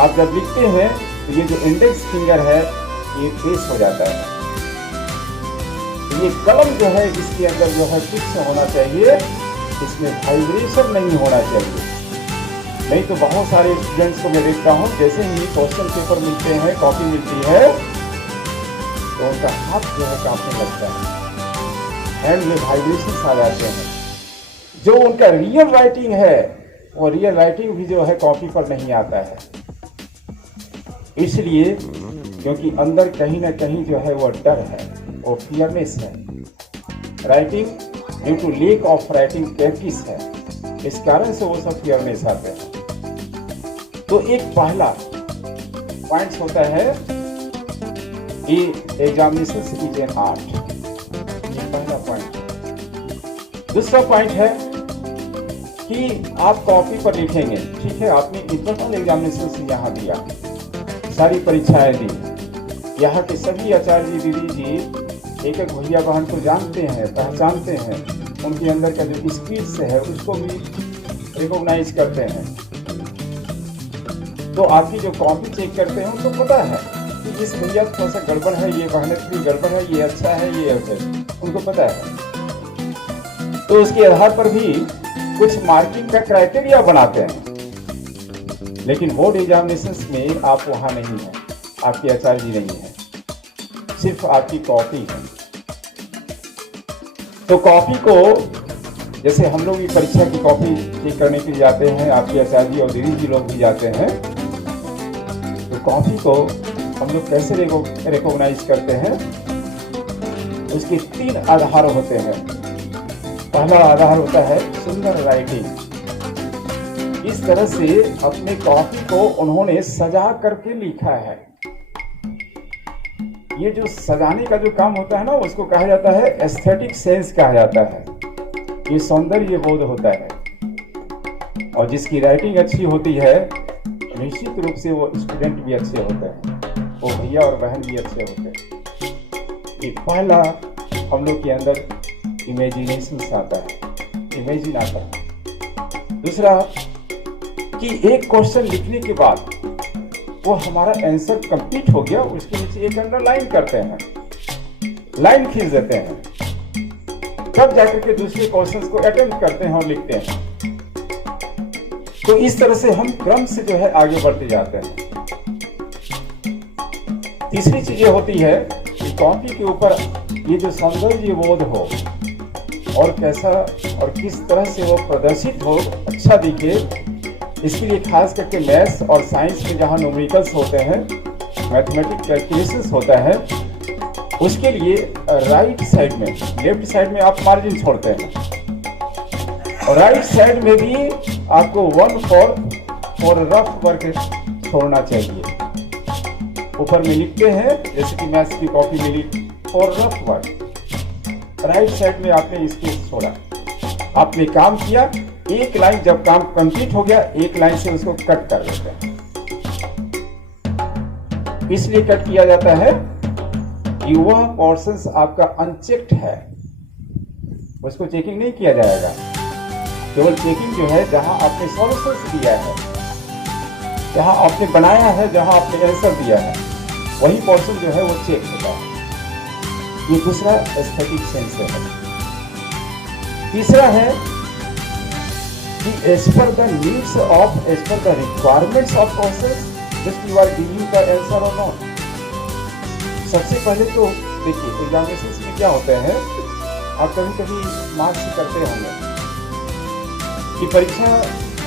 आप जब लिखते हैं तो ये जो इंडेक्स फिंगर है ये फेस हो जाता है। तो ये कलम जो है इसके अंदर जो है फिक्स होना चाहिए, इसमें वाइब्रेशन नहीं होना चाहिए। नहीं तो बहुत सारे स्टूडेंट्स को मैं देखता हूँ, जैसे ही क्वेश्चन पेपर मिलते हैं, कॉपी मिलती है, तो उनका हाथ जो है कांपने लगता है, हैंड में वाइब्रेशन आ जाते हैं। जो उनका रियल राइटिंग है, वो रियल राइटिंग भी जो है कॉपी पर नहीं आता है। इसलिए क्योंकि अंदर कहीं ना कहीं जो है वो डर है, वो फियरनेस है। Writing due to lack of writing practice है, इस कारण से वो सब फियरनेस आते हैं। तो एक पहला पॉइंट होता है कि एग्जामिनेशन इज एन आर्ट, ये पहला पॉइंट। दूसरा पॉइंट है कि आप कॉपी पर लिखेंगे। ठीक है, आपने इंटरनल एग्जामिनेशन से यहाँ दिया, सारी परीक्षाएं दी, यहाँ के सभी आचार्य जी, दीदी जी एक एक भैया बहन को जानते हैं, पहचानते हैं, उनके अंदर का जो स्किल्स है उसको भी रिकॉग्नाइज करते हैं। तो आपकी जो कॉपी चेक करते हैं उनको पता है कि इस भैया थोड़ा सा गड़बड़ है, ये मेहनत की गड़बड़ है, ये अच्छा है, ये अच्छा है, उनको पता है। तो उसके आधार पर भी कुछ मार्किंग का क्राइटेरिया बनाते हैं। लेकिन बोर्ड एग्जामिनेशंस में आप वहां नहीं है, आपके आचार्य जी नहीं है, सिर्फ आपकी कॉपी है। तो कॉपी को, जैसे हम लोग भी परीक्षा की कॉपी चेक करने के लिए जाते हैं, आपके आचार्य जी और दीदी जी लोग भी जाते हैं, तो कॉपी को हम लोग कैसे रिकॉग्नाइज करते हैं? उसके 3 आधार होते हैं। पहला आधार होता है सुंदर राइटिंग। इस तरह से अपने कॉपी को उन्होंने सजा करके लिखा है। ये जो सजाने का जो काम होता है ना, उसको कहा जाता है एस्थेटिक सेंस कहा जाता है। ये सौंदर्य बोध होता है। और जिसकी राइटिंग अच्छी होती है, निश्चित रूप से वो स्टूडेंट भी अच्छे होते हैं, वो भैया और बहन भी अच्छे होते हैं। ये पहला हम लोग के अंदर इमेजिनेशन आता है, इमेजिन आता है। दूसरा कि एक क्वेश्चन लिखने के बाद वो हमारा आंसर कंप्लीट हो गया, उसके नीचे एक अंडरलाइन करते हैं। लाइन खींच देते हैं, तब जाकर के दूसरे क्वेश्चंस को अटेम्प्ट करते हैं और लिखते हैं। तो इस तरह से हम क्रम से जो है आगे बढ़ते जाते हैं। तीसरी चीज ये होती है कि कॉपी के ऊपर ये जो सौंदर्य बोध हो और कैसा और किस तरह से वो प्रदर्शित हो, अच्छा दिखे, इसके लिए खास करके मैथ्स और साइंस में जहाँ न्यूमेरिकल्स होते हैं, मैथमेटिक कैलकुलेशंस होता है, उसके लिए राइट साइड में, लेफ्ट साइड में आप मार्जिन छोड़ते हैं और राइट साइड में भी आपको 1/4 फॉर रफ वर्क छोड़ना चाहिए। ऊपर में लिखते हैं जैसे कि मैथ्स की कॉपी में लिख for rough work, right side में आपने स्पेस छोड़ा, आपने काम किया, एक लाइन जब काम कंप्लीट हो गया, एक लाइन से उसको कट कर देते हैं। इसलिए कट किया जाता है कि वह पोर्शंस आपका अनचेक्ड है, उसको चेकिंग नहीं किया जाएगा। केवल चेकिंग जो है जहां आपने सॉल्यूशंस दिया है, जहां आपने बनाया है, जहां आपने आंसर दिया है, वही पोर्शन जो है वो चेक होता है। ये दूसरा एस्थेटिक सेंस है। तीसरा है कि as per the needs of, as per the requirements of process, just you are giving the answer or not. सबसे पहले तो देखिए एग्जामिनेशंस में क्या होते हैं, आप कभी कभी मार्क्स करते होंगे कि परीक्षा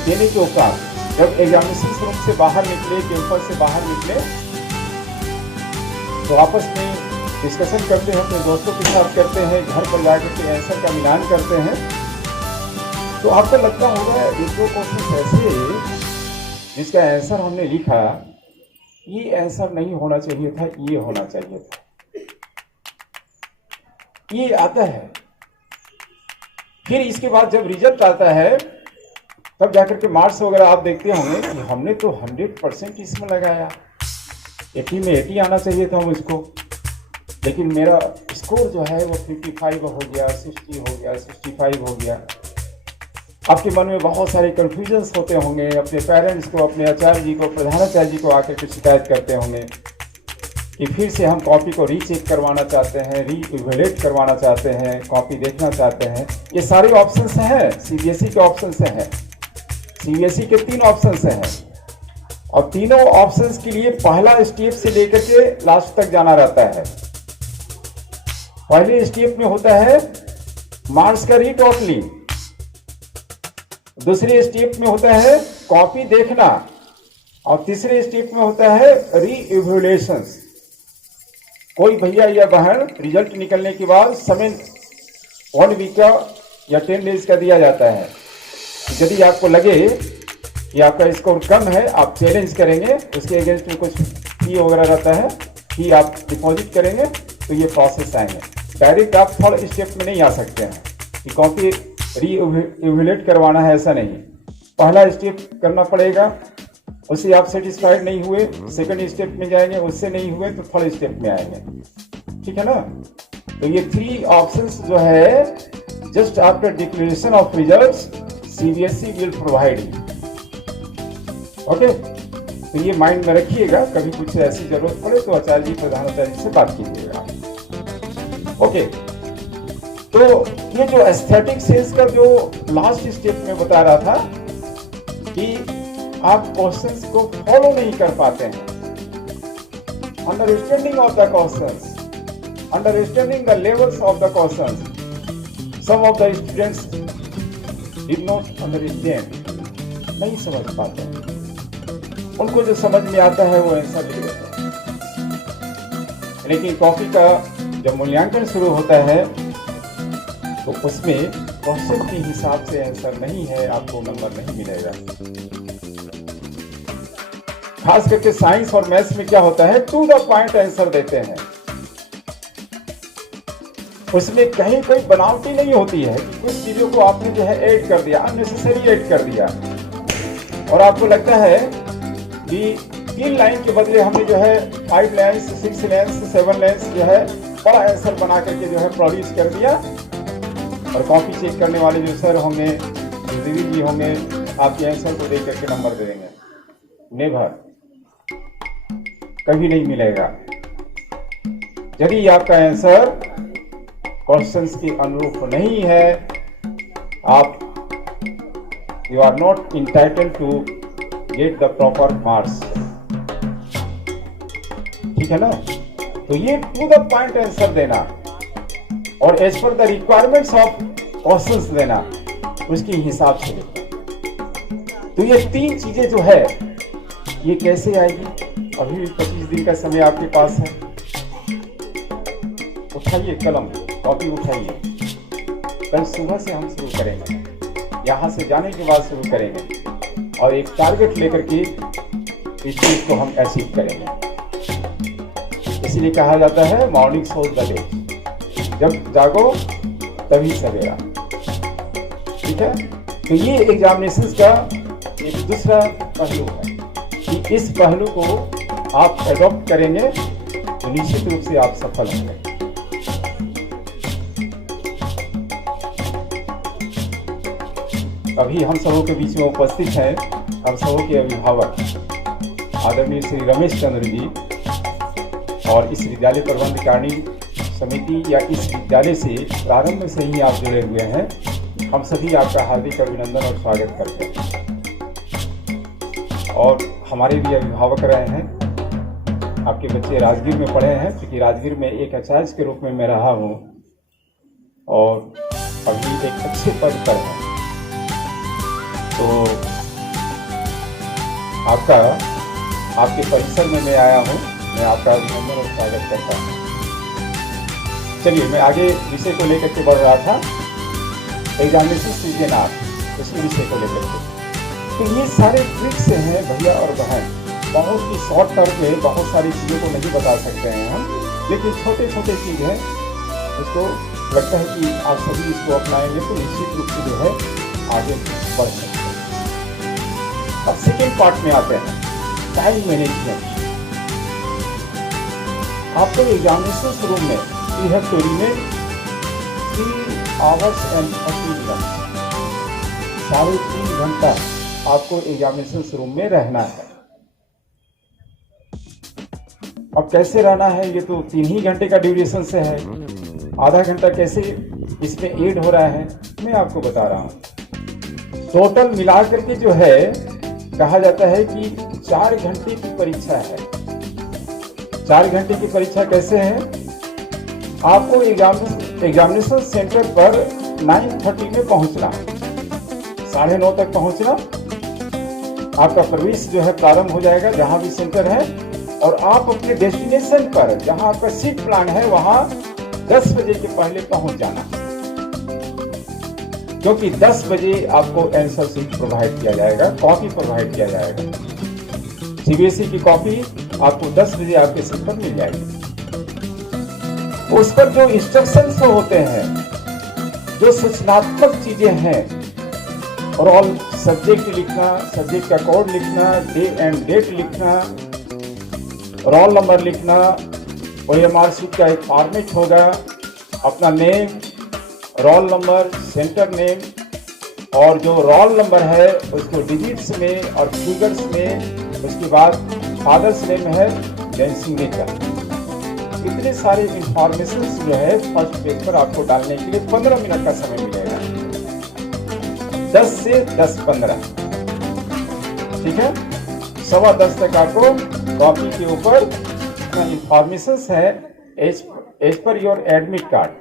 देने के उपरांत जब एग्जामिनेशन रूम से बाहर निकले, कैंपस से बाहर निकले, तो आपस में डिस्कशन करते हैं, अपने दोस्तों के साथ करते हैं, घर पर जाकर के आंसर का मिलान करते हैं। तो आपको लगता होगा एक दो क्वेश्चन ऐसे जिसका आंसर हमने लिखा, ये आंसर नहीं होना चाहिए था, ये होना चाहिए था, ये आता है। फिर इसके बाद जब रिजल्ट आता है तब जाकर के मार्क्स वगैरह आप देखते होंगे कि हमने तो 100% इसमें लगाया, 80 में 80 आना चाहिए था मुझको, लेकिन मेरा स्कोर जो है वो 55 हो गया, 60 हो गया, 65 हो गया। आपके मन में बहुत सारे कन्फ्यूजन्स होते होंगे, अपने पेरेंट्स को, अपने आचार्य जी को, प्रधानाचार्य जी को आकर के शिकायत करते होंगे कि फिर से हम कॉपी को रीचेक करवाना चाहते हैं, रीइवैल्यूएट करवाना चाहते हैं, कॉपी देखना चाहते हैं। ये सारे ऑप्शंस हैं, सीबीएसई के ऑप्शंस हैं, सीबीएसई के 3 ऑप्शंस हैं और तीनों ऑप्शंस के लिए पहला स्टेप से लेकर के लास्ट तक जाना रहता है। पहले स्टेप में होता है मार्क्स का रीटोटलिंग, दूसरे स्टेप में होता है कॉपी देखना और तीसरे स्टेप में होता है रीइवैल्यूएशंस। कोई भैया या बहन रिजल्ट निकलने के बाद समय 1 वीक का या 10 डेज का दिया जाता है। यदि आपको लगे कि आपका स्कोर कम है, आप चैलेंज करेंगे, उसके अगेंस्ट में कुछ फी वगैरह रहता है, फी आप डिपॉजिट करेंगे तो ये प्रोसेस आएंगे। डायरेक्ट आप थर्ड स्टेप में नहीं आ सकते हैं कि कॉपी रीइवैल्यूएट करवाना है, ऐसा नहीं। पहला स्टेप करना पड़ेगा, उससे आप सेटिस्फाइड नहीं हुए, सेकंड स्टेप में जाएंगे, उससे नहीं हुए तो थर्ड स्टेप में आएंगे, ठीक है ना। तो ये 3 ऑप्शंस जो है, just after declaration of results CBSE will provide you. Okay, तो ये माइंड में रखिएगा, कभी कुछ ऐसी जरूरत पड़े तो आचार्य जी, प्रधानाचार्य जी से बात कीजिएगा। ओके, तो ये जो एस्थेटिक सेंस का जो लास्ट स्टेप में बता रहा था कि आप क्वेश्चंस को फॉलो नहीं कर पाते हैं, understanding of the questions, understanding the levels of the questions, some of the students did not understand, नहीं समझ पाते हैं। उनको जो समझ में आता है वो आंसर लिख देते हैं, लेकिन कॉपी का जब मूल्यांकन शुरू होता है तो उसमें क्वेश्चन के हिसाब से आंसर नहीं है, आपको नंबर नहीं मिलेगा। खास करके साइंस और मैथ्स में क्या होता है, टू द पॉइंट आंसर देते हैं, उसमें कहीं कोई बनावटी नहीं होती है कि कुछ चीजों को आपने जो है ऐड कर दिया, अननेसेसरी ऐड कर दिया, और आपको लगता है कि 3 लाइन के बदले हमने जो है 5 लाइन्स, 6 लाइन्स, 7 लाइन्स जो है बड़ा आंसर बना करके जो है प्रोड्यूस कर दिया, और कॉपी चेक करने वाले जो सर होंगे, दीदी जी होंगे, आपके आंसर को देख करके नंबर दे देंगे। नेवर, कभी नहीं मिलेगा। यदि आपका आंसर क्वेश्चंस के अनुरूप नहीं है, आप you are not entitled to get the proper marks. ठीक है ना? तो ये टू द पॉइंट आंसर देना और as per the requirements of questions देना, उसके हिसाब से देना। तो ये तीन चीजें जो है ये कैसे आएगी? अभी 25 दिन का समय आपके पास है। उठाइए कलम कॉपी उठाइए, कल सुबह से हम शुरू करेंगे, यहाँ से जाने के बाद शुरू करेंगे और एक टारगेट लेकर के इस चीज को हम अचीव करेंगे। इसीलिए कहा जाता है मॉर्निंग सोल्स द डे, जब जागो तभी सवेरा। ठीक है? तो ये एग्जामिनेशन का एक दूसरा पहलू है कि इस पहलू को आप एडॉप्ट करेंगे तो निश्चित रूप से आप सफल होंगे। अभी हम सबों के बीच में उपस्थित हैं हम सबों के अभिभावक आदरणीय श्री रमेश चंद्र जी, और इस विद्यालय प्रबंधकारिणी समिति या इस विद्यालय से प्रारंभ से ही आप जुड़े हुए हैं। हम सभी आपका हार्दिक अभिनंदन और स्वागत करते हैं। और हमारे भी अभिभावक रहे हैं, आपके बच्चे राजगीर में पढ़े हैं, क्योंकि राजगीर में एक आचार्य के रूप में मैं रहा हूँ और अभी एक अच्छे पद पर है। तो आपके परिसर में मैं आया हूँ, मैं आपका अभिनंदन और स्वागत करता हूँ। चलिए, मैं आगे विषय को लेकर के बढ़ रहा था, एग्जामिनेशन सीजन आप उसी विषय को लेकर के। तो ये सारे ट्रिक्स हैं भैया और बहन, बहुत ही शॉर्ट टर्म में बहुत सारी चीज़ों को नहीं बता सकते हैं हम, लेकिन छोटे छोटे चीज़ हैं, उसको लगता है कि आप सभी इसको अपनाएंगे तो निश्चित रूप से जो है आगे बढ़ सकते हैं। अब सेकेंड पार्ट में आते हैं, टाइम मैनेजमेंट। आपको एग्जामिनेशन रूम में you have to remain 3 hours and 30 minutes, 3.5 घंटा आपको एग्जामिनेशन रूम में रहना है। अब कैसे रहना है, ये तो 3 ही घंटे का ड्यूरेशन से है, आधा घंटा कैसे इसमें ऐड हो रहा है मैं आपको बता रहा हूँ। टोटल मिलाकर के जो है कहा जाता है कि 4 घंटे की परीक्षा है। 4 घंटे की परीक्षा कैसे है? आपको एग्जामिनेशन सेंटर पर 9:30 में पहुंचना, 9:30 तक पहुंचना, आपका प्रवेश जो है प्रारंभ हो जाएगा जहां भी सेंटर है, और आप अपने डेस्टिनेशन पर जहां आपका सीट प्लान है वहां 10 बजे के पहले पहुंच जाना, क्योंकि 10 बजे आपको आंसर शीट प्रोवाइड किया जाएगा, कॉपी प्रोवाइड किया जाएगा। सीबीएसई की कॉपी आपको 10 बजे आपके सीट पर मिल जाएगी। उस पर जो इंस्ट्रक्शंस होते हैं, जो सूचनात्मक चीजें हैं, और ऑल सब्जेक्ट लिखना, सब्जेक्ट का कोड लिखना, डे एंड डेट लिखना, रोल नंबर लिखना, ओएमआर शीट का एक फॉर्मेट होगा, अपना name, roll number, centre name, और जो रोल नंबर है उसको डिजिट्स में और फिगर्स में, उसके बाद फादर्स नेम है, देन सिग्नेचर। इतने सारे इंफॉर्मेशन जो है फर्स्ट पेज पर आपको डालने के लिए 15 मिनट का समय मिलेगा, 10 से 10:15। ठीक है? 10:15 तक आपको कॉपी के ऊपर इंफॉर्मेशन है as per your admit card,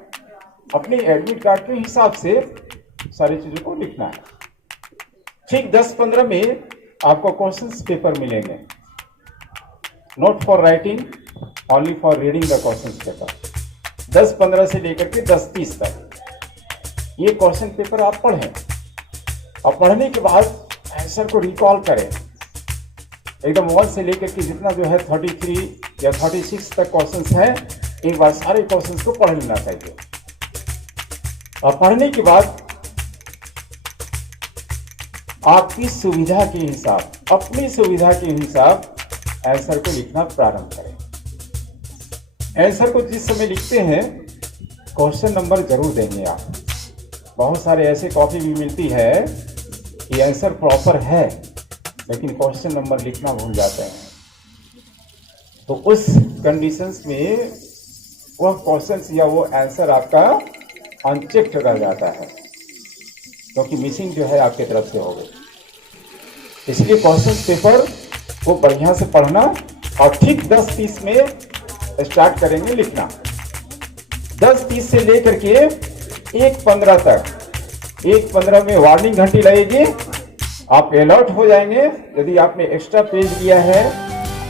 अपने एडमिट कार्ड के हिसाब से सारी चीजों को लिखना है। ठीक 10:15 में आपको क्वेश्चंस पेपर मिलेंगे, not for writing, only for reading the question paper. 10:15 से लेकर के 10:30 तक ये क्वेश्चन पेपर आप पढ़ें, और पढ़ने के बाद आंसर को रिकॉल करें, एकदम 1 से लेकर के जितना जो है 33 या 36 तक क्वेश्चंस हैं, एक बार सारे क्वेश्चंस को पढ़ लेना चाहिए। और पढ़ने के बाद आपकी सुविधा के हिसाब, अपनी सुविधा के हिसाब आंसर को लिखना प्रारंभ करें। आंसर को जिस समय लिखते हैं क्वेश्चन नंबर जरूर देंगे आप। बहुत सारे ऐसे कॉपी भी मिलती है कि आंसर प्रॉपर है लेकिन क्वेश्चन नंबर लिखना भूल जाते हैं, तो उस कंडीशंस में वह क्वेश्चन या वो आंसर आपका अनचेक्ड रह जाता है, क्योंकि मिसिंग जो है आपके तरफ से हो गई। इसलिए क्वेश्चन पेपर को बढ़िया से पढ़ना और ठीक 10:30 में स्टार्ट करेंगे लिखना। 10:30 से लेकर के 1:15 तक, 1:15 में वार्निंग घंटी लगेगी, आप अलर्ट हो जाएंगे। यदि आपने एक्स्ट्रा पेज लिया है,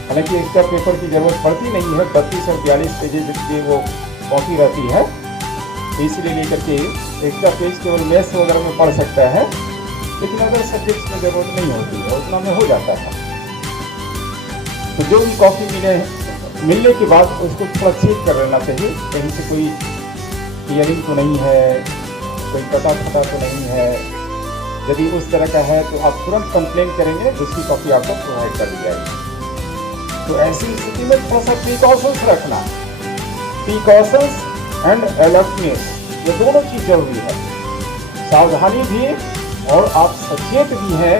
हालांकि एक्स्ट्रा पेपर की जरूरत पड़ती नहीं है, 32 और 42 पेजेज की वो कॉपी रहती है, इसलिए लेकर के एक्स्ट्रा पेज केवल मैथ्स वगैरह में पढ़ सकता है, लेकिन अदर सब्जेक्ट्स में जरूरत नहीं होती है, उतना में हो जाता है। तो जो भी कॉपी मिलने के बाद उसको थोड़ा चेक कर लेना चाहिए, कहीं से कोई क्लियरिंग तो नहीं है, कोई कटा फटा तो नहीं है। यदि उस तरह का है तो आप तुरंत कंप्लेन करेंगे, दूसरी कॉपी आपको प्रोवाइड कर दी जाएगी। तो ऐसी स्थिति में थोड़ा सा प्रिकॉशंस रखना, प्रिकॉशंस एंड अलर्टनेस, ये दोनों चीज जरूरी है। सावधानी भी और आप सचेत भी हैं,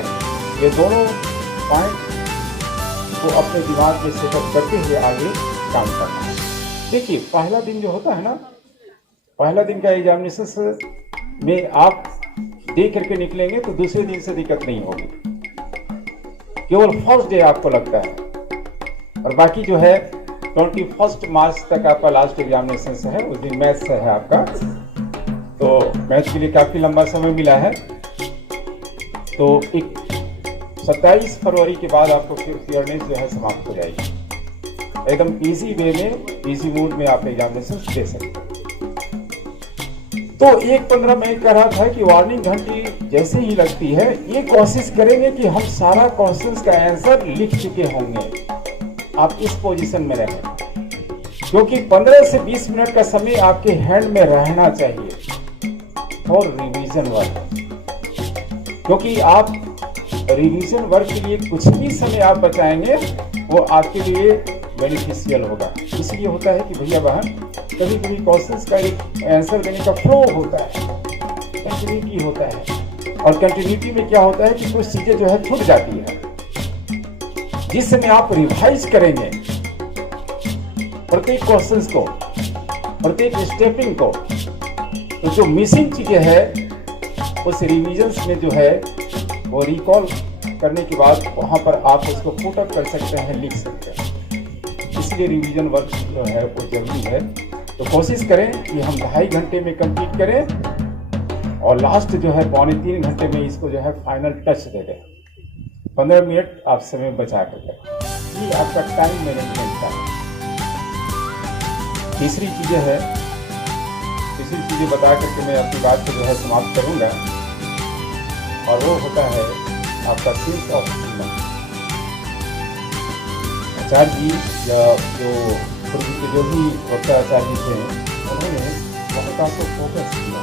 ये दोनों पॉइंट को अपने दिमाग में सेटअप करते हुए आगे काम करना। देखिए, पहला दिन जो होता है ना, पहला दिन का एग्जामिनेशन में आप दे करके निकलेंगे तो दूसरे दिन से दिक्कत नहीं होगी। केवल फर्स्ट डे आपको लगता है, और बाकी जो है 21 मार्च तक आपका लास्ट एग्जामिनेशन है, उस दिन मैथ्स है आपका। तो मैथ्स के लिए काफी लंबा समय मिला है। तो 27 फरवरी के बाद आपको फिर फेयरनेस जो है समाप्त हो जाएगी। एकदम इजी वे में, इजी मूड में आप एग्जामिनेशन दे सकते हैं। तो 1:15 में कह रहा था कि वार्निंग घंटी जैसे ही लगती है, ये कोशिश करेंगे कि हम सारा क्वेश्चंस का आंसर लिख चुके होंगे। आप इस पोजीशन में रहें, क्योंकि 15 से 20 मिनट का समय आपके हैंड में रहना चाहिए फॉर रिवीजन वर्क। क्योंकि आप रिवीजन वर्क के लिए कुछ भी समय आप बचाएंगे, वो आपके लिए बेनिफिशियल होगा। इसलिए होता है कि भैया बहन, कभी कभी क्वेश्चंस का एक आंसर देने का फ्लो होता है, कंटिन्यूटी होता है, और कंटिन्यूटी में क्या होता है कि कुछ चीजें जो है छूट जाती है। जिस समय आप रिवाइज करेंगे प्रत्येक क्वेश्चंस को, प्रत्येक स्टेपिंग को, तो जो मिसिंग चीजें है उस रिवीजन में जो है वो रिकॉल करने के बाद वहां पर आप उसको पुट अप कर सकते हैं, लिख सकते हैं। इसलिए रिवीजन वर्क जो है वो जरूरी है। तो कोशिश करें कि हम 2.5 घंटे में कंप्लीट करें, और लास्ट जो है 2.25 घंटे में इसको जो है फाइनल टच दे दें। 15 मिनट आप समय बचा कर लें, ये आपका टाइम मैनेजमेंट का है। तीसरी चीजें बता करके मैं अपनी बात को जो है समाप्त करूंगा, और वो होता है आपका सेंस ऑफ ह्यूमर। आचार्य जी या जो पूर्व के जो भी वक्ताचार्य थे, उन्होंने बहुत आपको फोकस किया।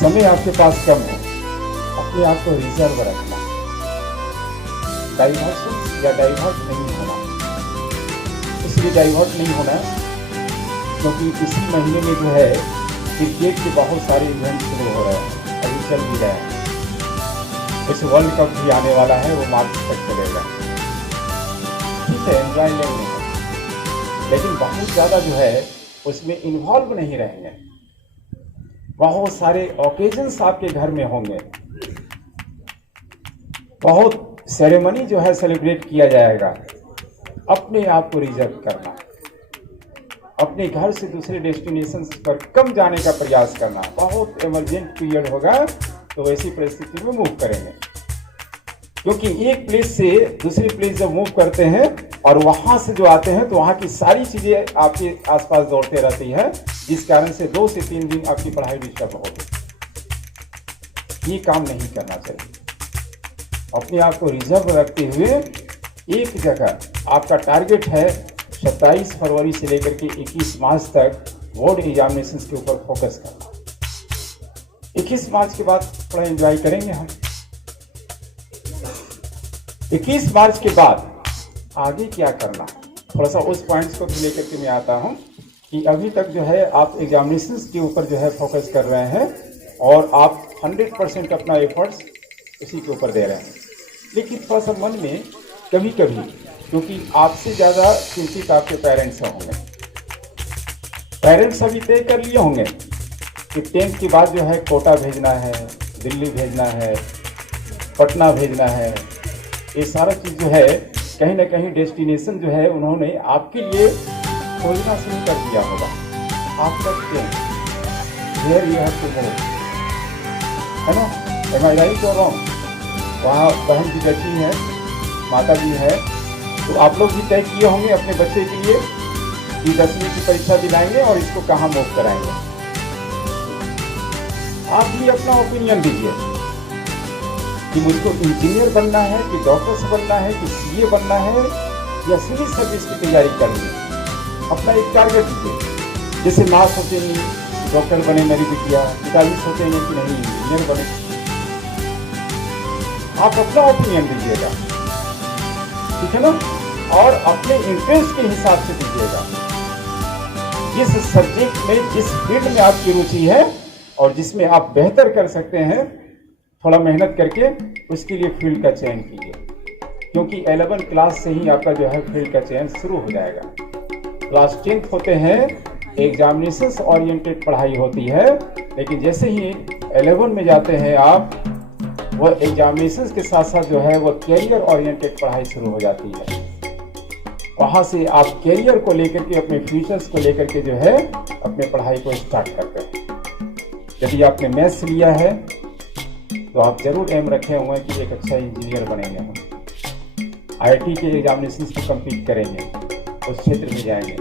समय आपके पास कम है, अपने आप को रिजर्व रखना, डाइवर्शन या डाइवर्ट नहीं होना। इसलिए डाइवर्ट नहीं होना क्योंकि इसी महीने में जो है क्रिकेट के बहुत सारे इवेंट शुरू हो रहे हैं, अभी चल भी रहे हैं। कुछ वर्ल्ड कप भी आने वाला है, वो मार्च तक चलेगा। ठीक है, एंजॉय लेंगे, लेकिन बहुत ज़्यादा जो है उसमें इन्वॉल्व नहीं रहेंगे। बहुत सारे ओकेजन्स आपके घर में होंगे, बहुत सेरेमनी जो है सेलिब्रेट किया जाएगा। अपने आप को रिजर्व करना, अपने घर से दूसरे डेस्टिनेशन पर कम जाने का प्रयास करना। बहुत इमरजेंट पीरियड होगा तो ऐसी परिस्थिति में मूव करेंगे, क्योंकि एक प्लेस से दूसरी प्लेस जब मूव करते हैं और वहां से जो आते हैं तो वहां की सारी चीजें आपके आसपास दौड़ते रहती है, जिस कारण से 2 से 3 दिन आपकी पढ़ाई डिस्टर्ब होगी। ये काम नहीं करना चाहिए। अपने आप को रिजर्व रखते हुए एक जगह, आपका टारगेट है 27 फरवरी से लेकर के 21 मार्च तक बोर्ड एग्जामिनेशन के ऊपर फोकस करना। 21 मार्च के बाद थोड़ा एंजॉय करेंगे हम। 21 मार्च के बाद आगे क्या करना, थोड़ा सा उस पॉइंट्स को भी लेकर के मैं आता हूं कि अभी तक जो है आप एग्जामिनेशन के ऊपर जो है फोकस कर रहे हैं और आप 100% अपना एफर्ट्स उसी के ऊपर दे रहे हैं। लेकिन थोड़ा सा मन में कभी कभी, क्योंकि आपसे ज़्यादा चिंतित आपके पेरेंट्स होंगे, पेरेंट्स अभी तय कर लिए होंगे कि 10th के बाद जो है कोटा भेजना है, दिल्ली भेजना है, पटना भेजना है, ये सारा चीज़ जो है कहीं ना कहीं डेस्टिनेशन जो है उन्होंने आपके लिए खोजना शुरू कर दिया होगा। After 10th where you have to go, है ना? Am I right or wrong? वहाँ बहन भी बैठी है, माता भी है, तो आप लोग भी तय किए होंगे अपने बच्चे के लिए कि 10वीं की परीक्षा दिलाएंगे और इसको कहाँ मूव कराएंगे। आप भी अपना ओपिनियन दीजिए कि मुझको इंजीनियर बनना है कि डॉक्टर बनना है कि सीए बनना है या सिविल सर्विस की तैयारी करनी है। अपना एक टारगेट दीजिए। जैसे माँ सोचेंगी डॉक्टर बने मेरी बिटिया, पिताजी सोचेंगे कि नहीं इंजीनियर बने। आप अपना ओपिनियन दीजिएगा, ठीक है ना? और अपने इंटरेस्ट के हिसाब से दीजिएगा। जिस सब्जेक्ट में, जिस फील्ड में आपकी रुचि है और जिसमें आप बेहतर कर सकते हैं, थोड़ा मेहनत करके उसके लिए फील्ड का चयन कीजिए, क्योंकि 11 क्लास से ही आपका जो है फील्ड का चयन शुरू हो जाएगा। क्लास 10th होते हैं, एग्जामिनेशंस ओरिएंटेड पढ़ाई होती है, लेकिन जैसे ही 11 में जाते हैं आप, वह एग्जामिनेशंस के साथ साथ जो है वह कैरियर ओरिएंटेड पढ़ाई शुरू हो जाती है। वहाँ से आप कैरियर को लेकर के, अपने फ्यूचर्स को लेकर के जो है अपने पढ़ाई को स्टार्ट करते हैं। यदि आपने मैथ्स लिया है तो आप जरूर एम रखे हुए हैं कि एक अच्छा इंजीनियर बनेंगे हम, आईआईटी के एग्जामिनेशन को कंप्लीट करेंगे, उस क्षेत्र में जाएंगे।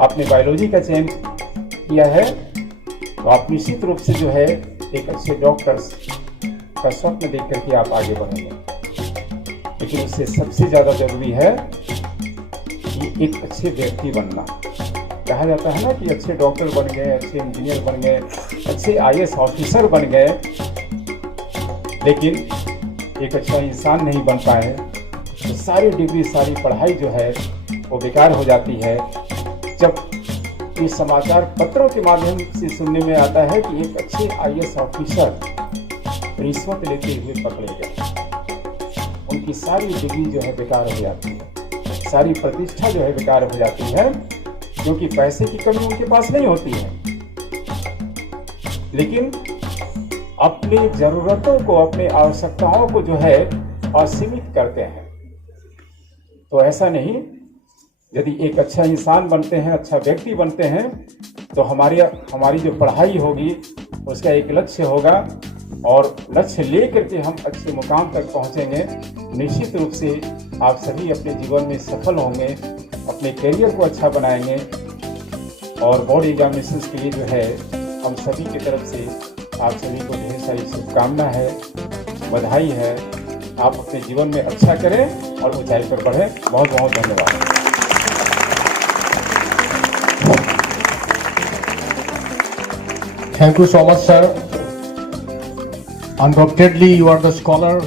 आपने बायोलॉजी का चयन किया है तो आप निश्चित रूप से जो है एक अच्छे डॉक्टर्स का स्वप्न देख करके आप आगे बढ़ेंगे। लेकिन उससे सबसे ज़्यादा जरूरी है कि एक अच्छे व्यक्ति बनना। कहा जाता है ना कि अच्छे डॉक्टर बन गए, अच्छे इंजीनियर बन गए, अच्छे आईएएस ऑफिसर बन गए, लेकिन एक अच्छा इंसान नहीं बन पाए तो सारी डिग्री, सारी पढ़ाई जो है वो बेकार हो जाती है। जब ये समाचार पत्रों के माध्यम से सुनने में आता है कि एक अच्छे आईएएस ऑफिसर रिश्वत लेते हुए पकड़े गए, उनकी सारी डिग्री जो है बेकार हो जाती है, सारी प्रतिष्ठा जो है बेकार हो जाती है, क्योंकि पैसे की कमी उनके पास नहीं होती है, लेकिन अपनी जरूरतों को, अपनी आवश्यकताओं को जो है असीमित करते हैं। तो ऐसा नहीं, यदि एक अच्छा इंसान बनते हैं, अच्छा व्यक्ति बनते हैं, तो हमारी जो पढ़ाई होगी उसका एक लक्ष्य होगा और लक्ष्य लेकर के हम अच्छे मुकाम तक पहुंचेंगे। निश्चित रूप से आप सभी अपने जीवन में सफल होंगे, अपने करियर को अच्छा बनाएंगे और बोर्ड एग्जामिनेशंस के लिए जो है हम सभी की तरफ से आप सभी को ढेर सारी शुभकामना है, बधाई है। आप अपने जीवन में अच्छा करें और ऊंचाई पर बढ़ें। बहुत बहुत धन्यवाद। Thank you so much, sir. Undoubtedly, you are the scholar